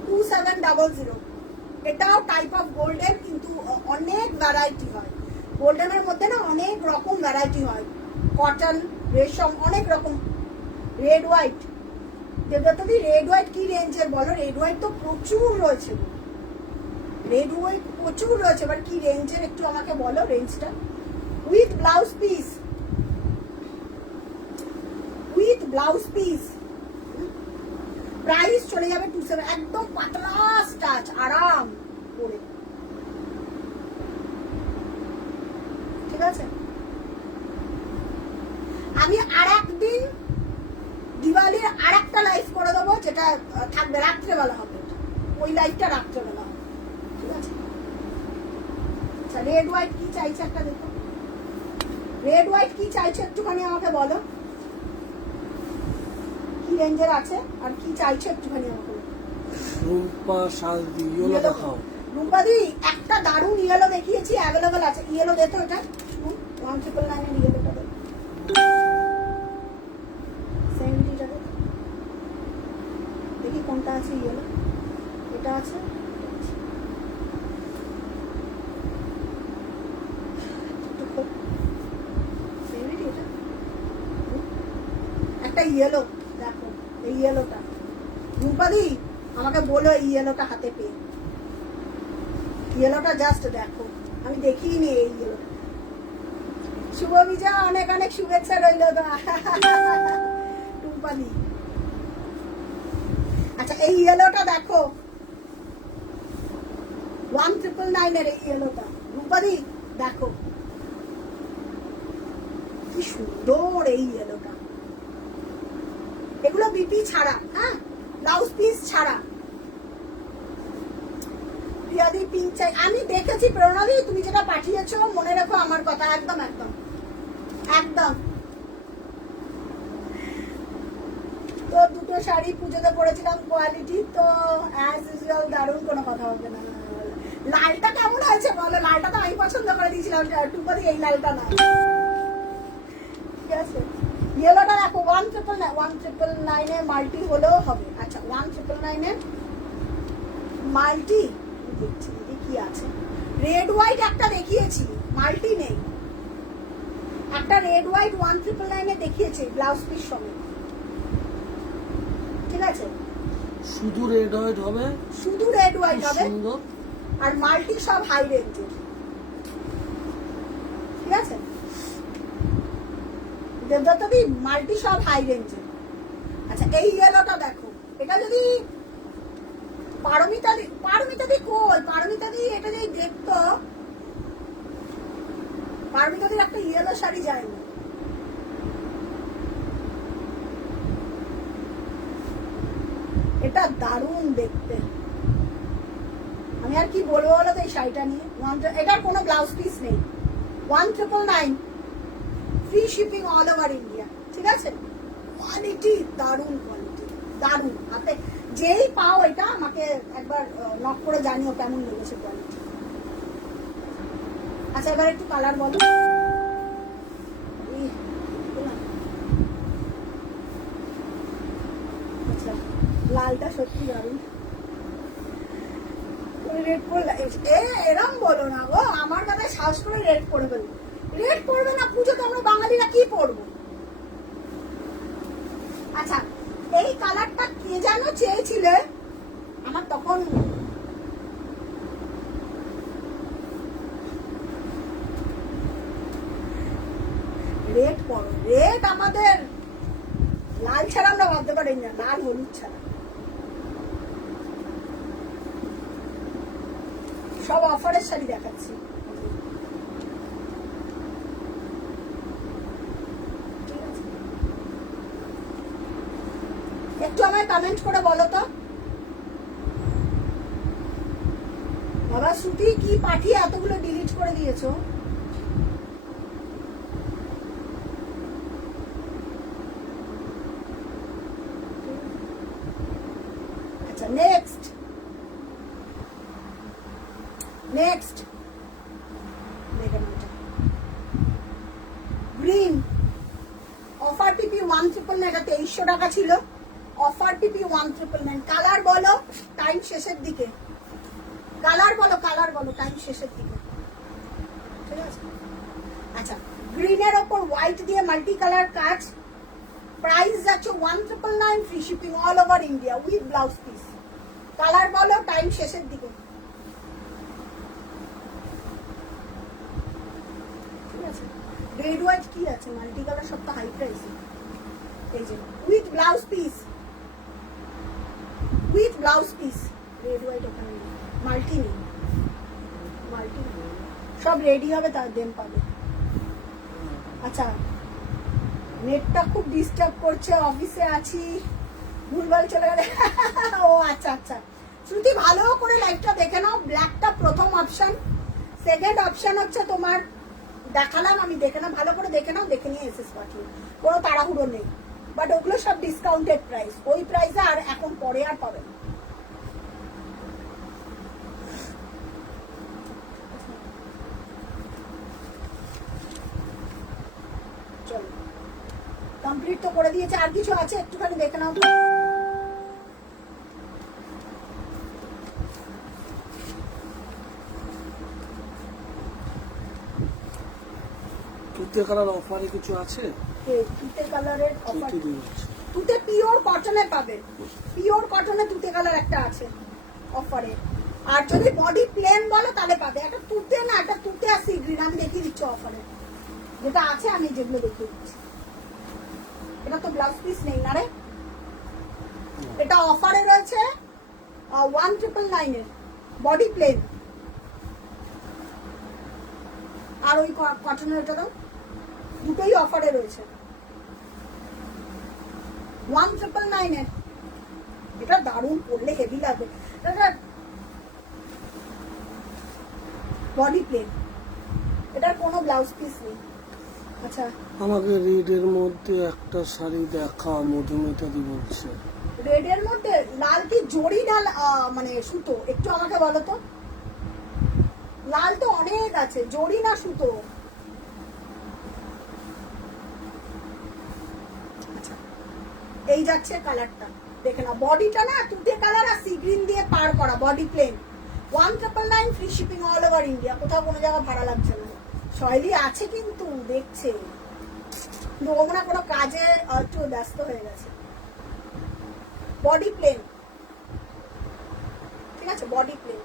2700। এটাও টাইপ অফ গোল্ডেন, কিন্তু অনেক ভ্যারাইটি হয় গোল্ডেনের মধ্যে না, অনেক রকম ভ্যারাইটি হয়, কটন, রেশম, অনেক রকম। রেড হোয়াইট, দেবদত্তদি রেড হোয়াইট কি রেঞ্জের বলো? রেড হোয়াইট তো প্রচুর রয়েছে, রেড হোয়াইট প্রচুর রয়েছে, এবার কি রেঞ্জের একটু আমাকে বলো রেঞ্জটা। উইথ ব্লাউজ পিস প্রাইস চলে যাবে 2700, একদম পাতলা স্টাচ, আরাম করে, ঠিক আছে। আমি আর একদিন দিওয়ালির আর একটা লাইভ করে দেবো, যেটা থাকবে রাত্রেবেলা হবে, ওই লাইভটা রাত্রেবেলা হবে, ঠিক আছে। আচ্ছা রেড হোয়াইট কি চাইছে একটা দেখো, রেড হোয়াইট কি চাইছে একটুখানি আমাকে বলো, কি রেঞ্জের আছে আর কি চাইছে একটুখানি আমাকে বলো। রুম্পা শালদি ইয়েলো দেখাও। রুম্পাদি একটা দারুণ ইয়েলো দেখিয়েছি, অ্যাভেলেবল আছে। ইয়েলো দে তো এটা 1999 এর ইয়েলোটা দে, 70টা দে, দেখি কোনটা আছে ইয়েলো। এটা আছে, একটা ইয়েলো দেখো, এই ইয়েলোটা রূপাদি আমাকে বলো এই ইয়েলোটা হাতে পেয়ে, ইয়েলোটা জাস্ট দেখো, আমি দেখিনি এই ইয়েলোটা। শুভ বিজয়, অনেক অনেক শুভেচ্ছা রইল রূপাদি। আচ্ছা এই ইয়েলোটা দেখো, 1999 এর এই ইয়েলোটা রূপাদি দেখো, কি সুন্দর এই ইয়েলোটা। এগুলো বিপি ছাড়া, হ্যাঁ ব্লাউজ পিস ছাড়া। প্রিয়াদি পিঙ্ক চাই, আমি দেখেছি প্রেরণাদি তুমি যেটা পাঠিয়েছো, মনে রাখো আমার কথা, একদম একদম একদম। তো দুটো শাড়ি পুজোতে পরেছিলাম, কোয়ালিটি তো অ্যাজ ইউজুয়াল দারুণ, কোনো কথা হবে না। লালটা কেমন হয়েছে বলো, লালটা তো আমি পছন্দ করে দিয়েছিলাম, টুপাদি এই লালটা না, ঠিক আছে। ইয়েলোটা দেখো 1999 এ মাল্টি হলেও হবে। আচ্ছা 1999 এ মাল্টি দেখছি কি আছে। রেড হোয়াইট একটা দেখিয়েছি, মাল্টি নেই। একটা রেড হোয়াইট 1999 এ দেখিয়েছি ব্লাউজ পিস সমেত, ঠিক আছে। শুধু রেড হোয়াইট হবে, শুধু রেড হোয়াইট হবে, সুন্দর। আর মাল্টি সব হাই রেঞ্জের, ঠিক আছে। দেবদত্তদি মাল্টি সব হাই রেঞ্জের। আচ্ছা এই ইয়েলোটা দেখো, এটা যদি পারমিতাদি কই, পারমিতাদি এটা যদি দেখতো, পারমিতাদির একটা ইয়েলো শাড়ি যায় না, এটা দারুণ দেখতে। আমি আর কি বলবো বলো তো এই শাড়িটা নিয়ে। এটার কোনো ব্লাউজ পিস নেই, 1999, free shipping all over India, ঠিক আছে। কোয়ালিটি দারুণ, কোয়ালিটি দারুণ। হাতে যেই পাও এটা আমাকে একবার নক করে জানিও কেমন লেগেছে কোয়ালিটি। আচ্ছা এবার একটু কালার বলো। আচ্ছা লালটা সত্যি দারুণ। রেড পরলে এরম বলো না গো, আমার কথায় সাহস করে রেড পরবে, রেড পরবে না পুজোতে আমরা বাঙালিরা কি পরবো। আচ্ছা এই কালারটা কে যেন চেয়েছিলে, আমার তখন রেড পরো, রেড আমাদের লাল ছাড়া আমরা ভাবতে পারি না, লাল হলুদ ছাড়া। সব অফারের শাড়ি দেখাচ্ছি, একটু আমায় কমেন্ট করে বলো তো বাবা। শ্রুতি কি পাঠিয়ে এতগুলো ডিলিট করে দিয়েছো? আচ্ছা নেক্সট গ্রিন অফার পিপি 1999, এটা 2300 টাকা ছিল, অফার পিপি 1999। কালার বলো টাইম শেষের দিকে, কালার বলো টাইম শেষের দিকে, ঠিক আছে। আচ্ছা গ্রিনের ওপর হোয়াইট দিয়ে মাল্টি কালার কাজ, প্রাইস যাচ্ছে 1999, free shipping all over India with blouse piece. Colour বলো টাইম শেষের দিকে, ঠিক আছে। রেড হোয়াইট কি আছে, মাল্টি কালার সব তো হাই প্রাইস। এই যে with blouse piece, red white ওখানে মাল্টি নেই, সব রেডি হবে তার দেন পাবে। আচ্ছা নেটটা খুব ডিস্টার্ব করছে, অফিসে আছি, ভুলভাল চলে গেলে ও আচ্ছা। শ্রুতি ভালো করে লাইভটা দেখে নাও, ব্ল্যাকটা প্রথম অপশন, সেকেন্ড অপশন হচ্ছে তোমার, দেখালাম আমি, দেখে নাও ভালো করে, দেখে নাও, দেখে নিয়ে এসএস পাঠিয়ে, কোনো তাড়াহুড়ো নেই। বাট ওগুলো সব ডিসকাউন্টেড প্রাইস, ওই প্রাইসে আর এখন পরে আর পাবেন না। চলো কমপ্লিট তো করে দিয়েছে, আর কিছু আছে একটুখানি দেখে নাও তো। তুতে কালার অফারে কিছু আছে? তুতে কালারের অফার, কি দিচ্ছে? তুতে পিওর কটনে পাবেন, পিওর কটনে তুতে কালার একটা আছে অফারে। আর যদি বডি প্লেন বলো তাহলে পাবে একটা তুতে, না একটা তুতে আর সি গ্রিন, আমি দেখিয়ে দিচ্ছি অফারে যেটা আছে, আমি যেগুলো দেখিয়ে দিচ্ছি। এটা তো ব্লাউজ পিস নেই না রে, এটা অফারে রয়েছে 1999 এর বডি প্লেন। আর ওই কটনের এটা দাও, দুটোই অফারে রয়েছে 1999 এর। এটা দারুণ, পরলে হেভি লাগবে। বডি প্লেন, এটার কোনো ব্লাউজ পিস নেই। আচ্ছা আমাকে রেডের মধ্যে একটা শাড়ি দেখা, মধুমিতা দি বলছে। রেডের মধ্যে লাল কি জড়ি না মানে সুতো, একটু আমাকে বলো তো। লাল তো অনেক আছে, জড়ি না সুতো? আচ্ছা এই যাচ্ছে কালারটা, দেখে না, বডিটা না তুতে কালার আর সি গ্রিন দিয়ে পার করা, body plain, 1999 free shipping all over India, কোথাও কোনো জায়গা ভাড়া লাগছে না। শৈলী আছে কিন্তু দেখছে, কিন্তু ও মনে হয় কোনো কাজে একটু ব্যস্ত হয়ে গেছে। বডি প্লেন, ঠিক আছে, বডি প্লেন।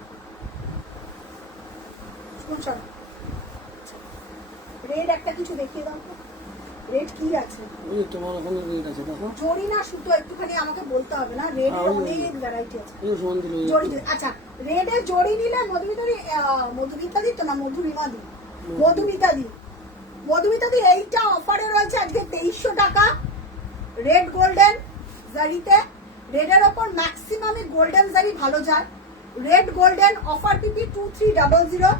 রেড একটা কিছু দেখিয়ে দাও তো, রেড কি আছে? ওই তোমার ওখানে রেড আছে দেখো। জরি না সুতো একটুখানি আমাকে বলতে হবে না, রেড অনেক ভ্যারাইটি আছে। এই ফোন দিল জরি, আচ্ছা রেডের জরি নিলে মধুমিতাদি তো না, মধুরিমাদি, মধুমিতাদি এইটা অফারে রয়েছে আজকে 2300 টাকা, রেড গোল্ডেন জারিতে। রেডের ওপর ম্যাক্সিমামই গোল্ডেন জারি ভালো যায়। রেড গোল্ডেন অফার পিপি 2300।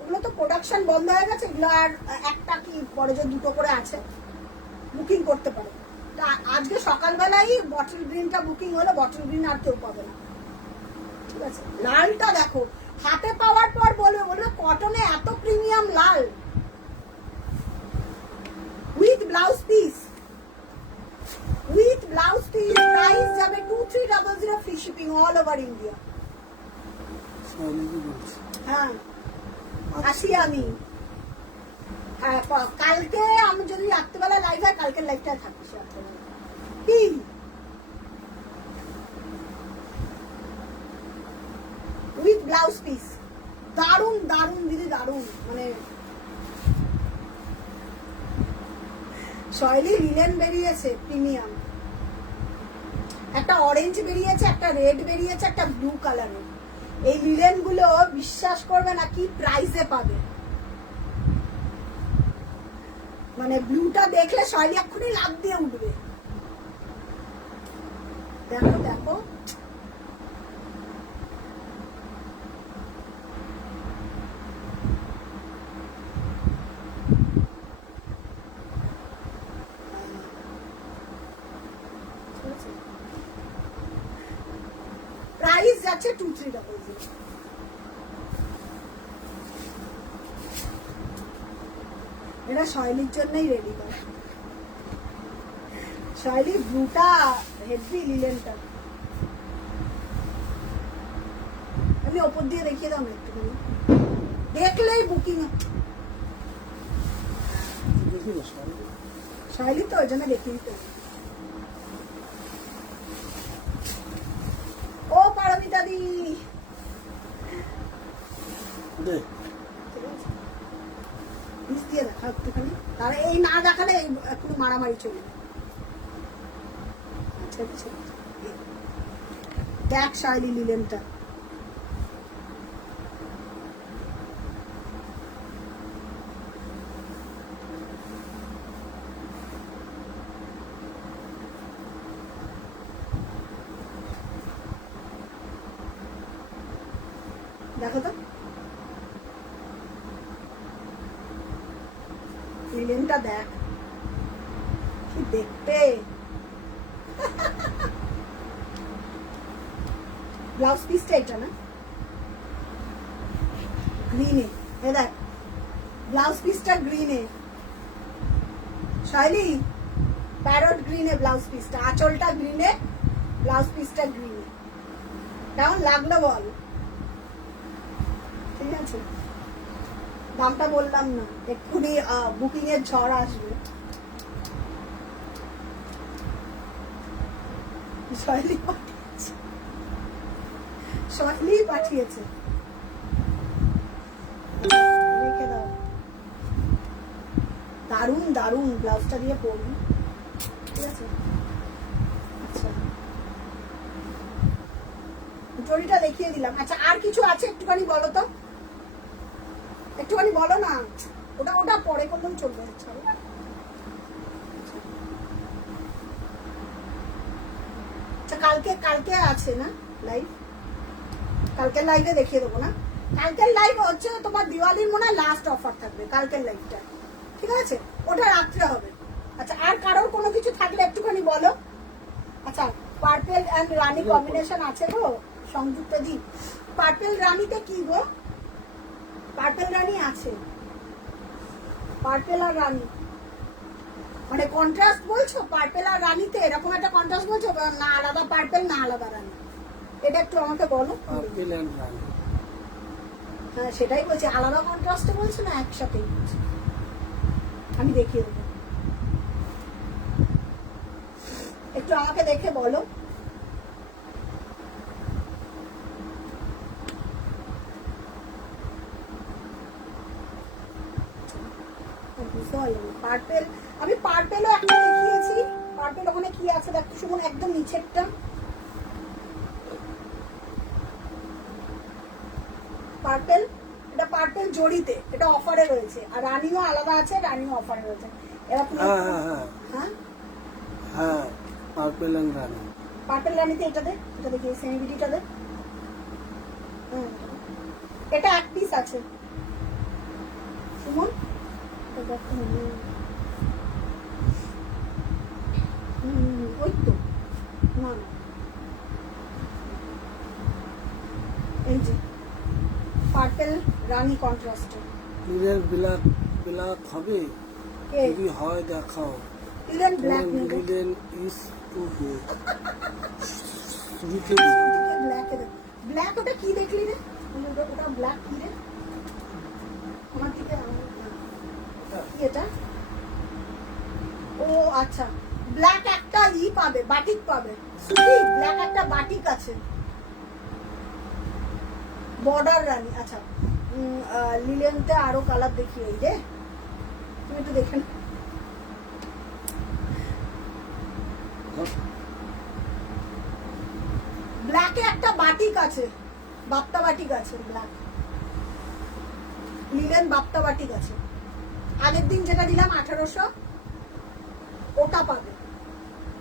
ওগুলো তো প্রোডাকশন বন্ধ হয়ে গেছে, এগুলো আর একটা কি পরে যে দুটো করে আছে, বুকিং করতে পারে। আজকে সকালবেলাই বটল গ্রিনটা বুকিং হলো, বটল গ্রিন আর কেউ পাবে না, ঠিক আছে। লালটা দেখো, হাতে পাওয়ার পর বলবে কটনে এত premium Lal, with blouse piece, price যাবে 2300, free shipping all over India. হ্যাঁ আসি আমি, হ্যাঁ কালকে আমি যদি রাত্রেবেলা লাইভ হয়, কালকের লাইভটা থাকিস রাত্রেবেলা কি। উইথ ব্লাউজ পিস, দারুন দারুন দিদি, দারুন, মানে শৈলী লিলেন বেরিয়েছে প্রিমিয়াম, একটা অরেঞ্জ বেরিয়েছে, একটা রেড বেরিয়েছে, একটা ব্লু কালারের। এই লিলেন গুলো বিশ্বাস করবে না কি প্রাইসে পাবে, মানে ব্লুটা দেখলে শৈলী এক্ষুনি লাভ দিয়ে উঠবে। দেখো দেখো, প্রাইস যাচ্ছে 2300। এটা শৈলীর জন্যই রেডি করে, শৈলী ব্লুটা হেভি, লিলেনটা আমি ওপর দিয়ে দেখিয়ে দাও না একটুখানি, দেখলেই বুকিং। শৈলী তো ওই জন্য দেখিয়ে দিতে হবে। ও পারমিতা দি, দিয়ে দেখা একটুখানি, তাহলে এই না দেখালে একটু মারামারি চলবে। আচ্ছা আচ্ছা, দেখ শৈলী লিলেনটা, দেখো তো কি দেখতে। ব্লাউজ পিসটা এটা না, গ্রিনে, এ দেখ ব্লাউজ পিসটা গ্রিনে, শাইলি প্যারট গ্রিনে ব্লাউজ পিসটা, আঁচলটা গ্রিনে, ব্লাউজ পিসটা গ্রিনে। কেমন লাগলো বল? ঠিক আছে, দামটা বললাম না, এক্ষুনি বুকিং এর ঝড় আসবে। শাইলি পাঠিয়েছে, শাইলি পাঠিয়েছে, রেখে দাও। দারুণ দারুণ ব্লাউজটা দিয়ে পরবি, ঠিক আছে। আচ্ছা, জরিটা দেখিয়ে দিলাম। আচ্ছা, আর কিছু আছে একটুখানি বলো তো, একটুখানি বলো না। ওটা ওটা পরে করলেও চলবে। আচ্ছা, কালকে কালকে আছে না লাইভ? কালকের লাইভে দেখিয়ে দেবো না? কালকের লাইভ হচ্ছে তোমার দিওয়ালির মনে হয় লাস্ট অফার থাকবে কালকের লাইভটা, ঠিক আছে? ওটা রাত্রে হবে। আচ্ছা, আর কারোর কোনো কিছু থাকলে একটুখানি বলো। আচ্ছা, পার্পেল অ্যান্ড রানী কম্বিনেশন আছে গো সংযুক্ত দি। পার্পেল রানীতে কি গো? পার্পেল রানী আছে, পার্পেল আর রানী মানে কন্ট্রাস্ট বলছো? পার্পেল আর রানীতে এরকম একটা কন্ট্রাস্ট বলছো, না আলাদা পার্পেল না আলাদা রানী? এটা একটু আমাকে বলো। পার্পেল এন্ড রানী, হ্যাঁ সেটাই বলছি, আলাদা কন্ট্রাস্টে বলছো না একসাথেই বলছো? আমি দেখিয়ে দেবো, একটু আমাকে দেখে বলো। পার্পেল, আমি পার্পেলও একটা দেখিয়েছি। পার্পেল ওখানে কি আছে দেখো সুমন, একদম নিচেরটা। পার্পেল, এটা পার্পেল জড়িতে, এটা অফারে রয়েছে। আর রানীও আলাদা আছে, রানীও অফারে রয়েছে। এরা তুমি হ্যাঁ হ্যাঁ পার্পেল এন্ড রানী, পার্পেল রানীতে এটা দে, এটা দেখি সেনিবিটিটা দে। এটা এক পিস আছে সুমন, ওই তো না না, এই যে পার্পেল রানী কন্ট্রাস্টে। লিলেন ব্ল্যাক ব্ল্যাক হবে? কে যদি হয় দেখাও। লিলেন ব্ল্যাক নেই, linen is too good. Black black ওটা কি দেখলি রে? ওটা ব্ল্যাক কি রে? আমার দিকে কি এটা? ও আচ্ছা, ব্ল্যাক একটা পাবে, বাটিক পাবে। সুতি ব্ল্যাক একটা বাটিক আছে, বর্ডার রানী। আচ্ছা, লিলেনতে আরো কালার দেখি, এই রে তুমি একটু দেখে না। ব্ল্যাকে একটা বাটিক আছে, বাপ্তা বাটিক আছে, ব্ল্যাক লিলেন বাপ্তা বাটিক আছে। আগের দিন যেটা দিলাম 1800, ওটা পাবে,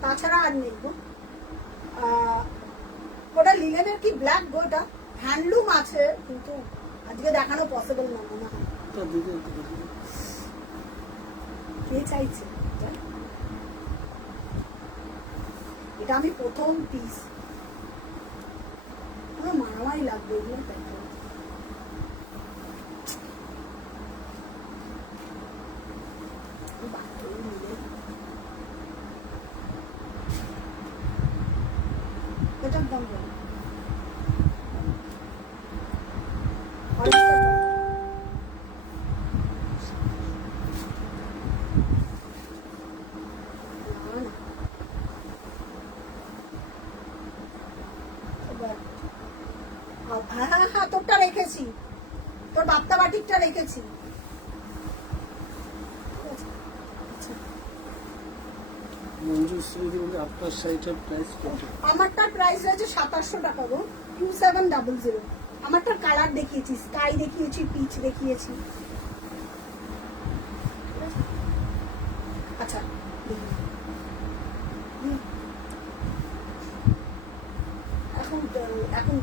তাছাড়া আর নেই গো। ওটা লিলেনের কি ব্ল্যাক গো, ওটা হ্যান্ডলুম আছে, কিন্তু আজকে দেখানো পসিবল না মনে হয়। কে চাইছে এটা? আমি প্রথম পিস, আমার মারামারি লাগবে এগুলো। এটার দাম বলো। হ্যাঁ হ্যাঁ, তোরটা রেখেছি, তোর বাপ্তা বাটিকটা রেখেছি। আমারটার প্রাইস রয়েছে 2700 টাকা গো, 2700। আমারটার কালার দেখিয়েছি, স্কাই দেখিয়েছি, পিচ দেখিয়েছি। আচ্ছা এখন এখন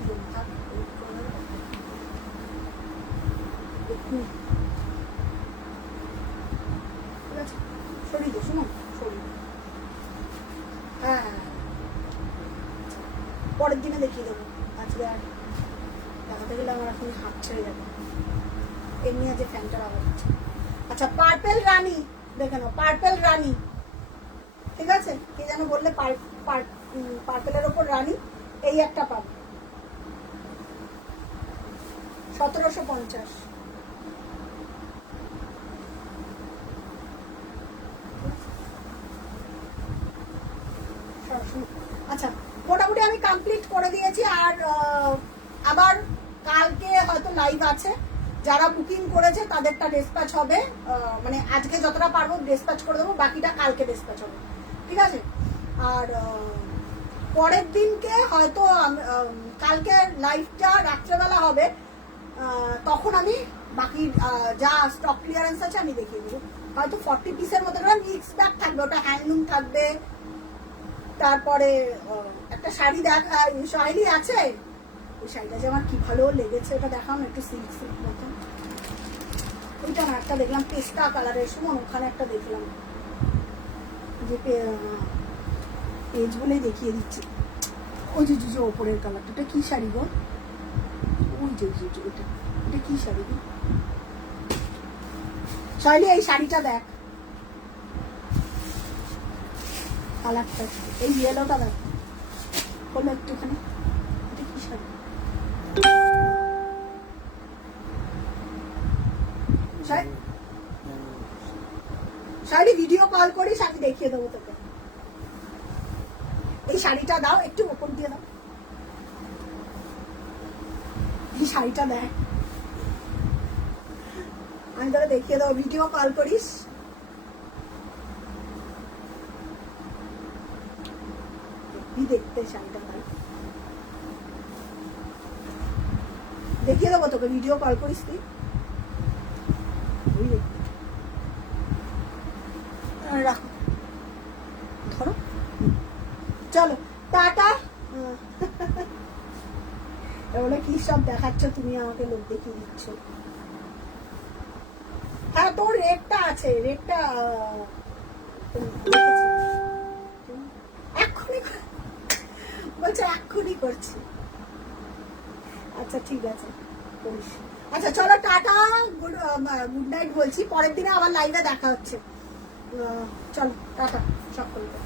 সরিয়ে দে, শুনো সরিয়ে পরের দিনে দেখিয়ে দেবো। আজকে আর দেখাতে গেলে আমার এখন হাত ছেড়ে যাবে, এমনি আছে ফ্যানটার আওয়াজ হচ্ছে। আচ্ছা, পার্পেল রানী দেখে নাও, পার্পেল রানী, ঠিক আছে? কে যেন বললে পার্পেলের ওপর রানী, এই একটা পাবো 1750। আচ্ছা, মোটামুটি আমি কমপ্লিট করে দিয়েছি। আর আবার কালকে হয়তো লাইভ আছে, যারা বুকিং করেছে তাদেরটা ডিসপ্যাচ হবে, মানে আজকে যতটা পারবো ডিসপ্যাচ করে দেবো, বাকিটা কালকে ডিসপ্যাচ হবে, ঠিক আছে? আর পরের দিনকে হয়তো কালকে লাইভটা রাত্রেবেলা হবে, তখন আমি বাকি যা স্টক ক্লিয়ারেন্স আছে আমি দেখিয়ে দেবো। হয়তো 40 পিসের মতো মিক্স ব্যাগ থাকবে, ওটা হ্যান্ডলুম থাকবে। তারপরে একটা শাড়ি শাড়ি আছে, ওই শাড়িটা যে আমার কি ভালো লেগেছে, ওটা দেখাম একটু, সিল্ক সিল্ক মতো। ওইটা না, একটা দেখলাম পেস্টা কালারের, সুমন ওখানে একটা দেখলাম, যে পেজ বলেই দেখিয়ে দিচ্ছি। ওই যে যে ওপরের কালারটা, এটা কি শাড়ি গো? ওই যে ওইটা, এটা কি শাড়ি গো? শাড়ি, এই শাড়িটা দেখ, কালারটা, এই ইয়েলোটা দেখ, হলো একটুখানি। এটা কি শাড়ি? শাড়ি ভিডিও কল করিস, আমি দেখিয়ে দেবো তোকে। এই শাড়িটা দাও, একটু ওপর দিয়ে দাও, এই শাড়িটা দেখ, আমি তোকে দেখিয়ে দেবো, ভিডিও কল করিস। দেখতে শাড়িটা দেখিয়ে দেবো তোকে, ভিডিও কল করিস তুই, রাখো, ধরো, চলো টাটা। এবারে কি সব দেখাচ্ছ তুমি আমাকে, লোক দেখিয়ে দিচ্ছ। হ্যাঁ, তোর রেটটা আছে, রেটটা এক্ষুনি বলছে, এক্ষুনি করছি। আচ্ছা ঠিক আছে, করিস। আচ্ছা চলো টাটা, গুড নাইট বলছি, পরের দিনে আবার লাইভে দেখা হচ্ছে। চলো টাটা সকলকে।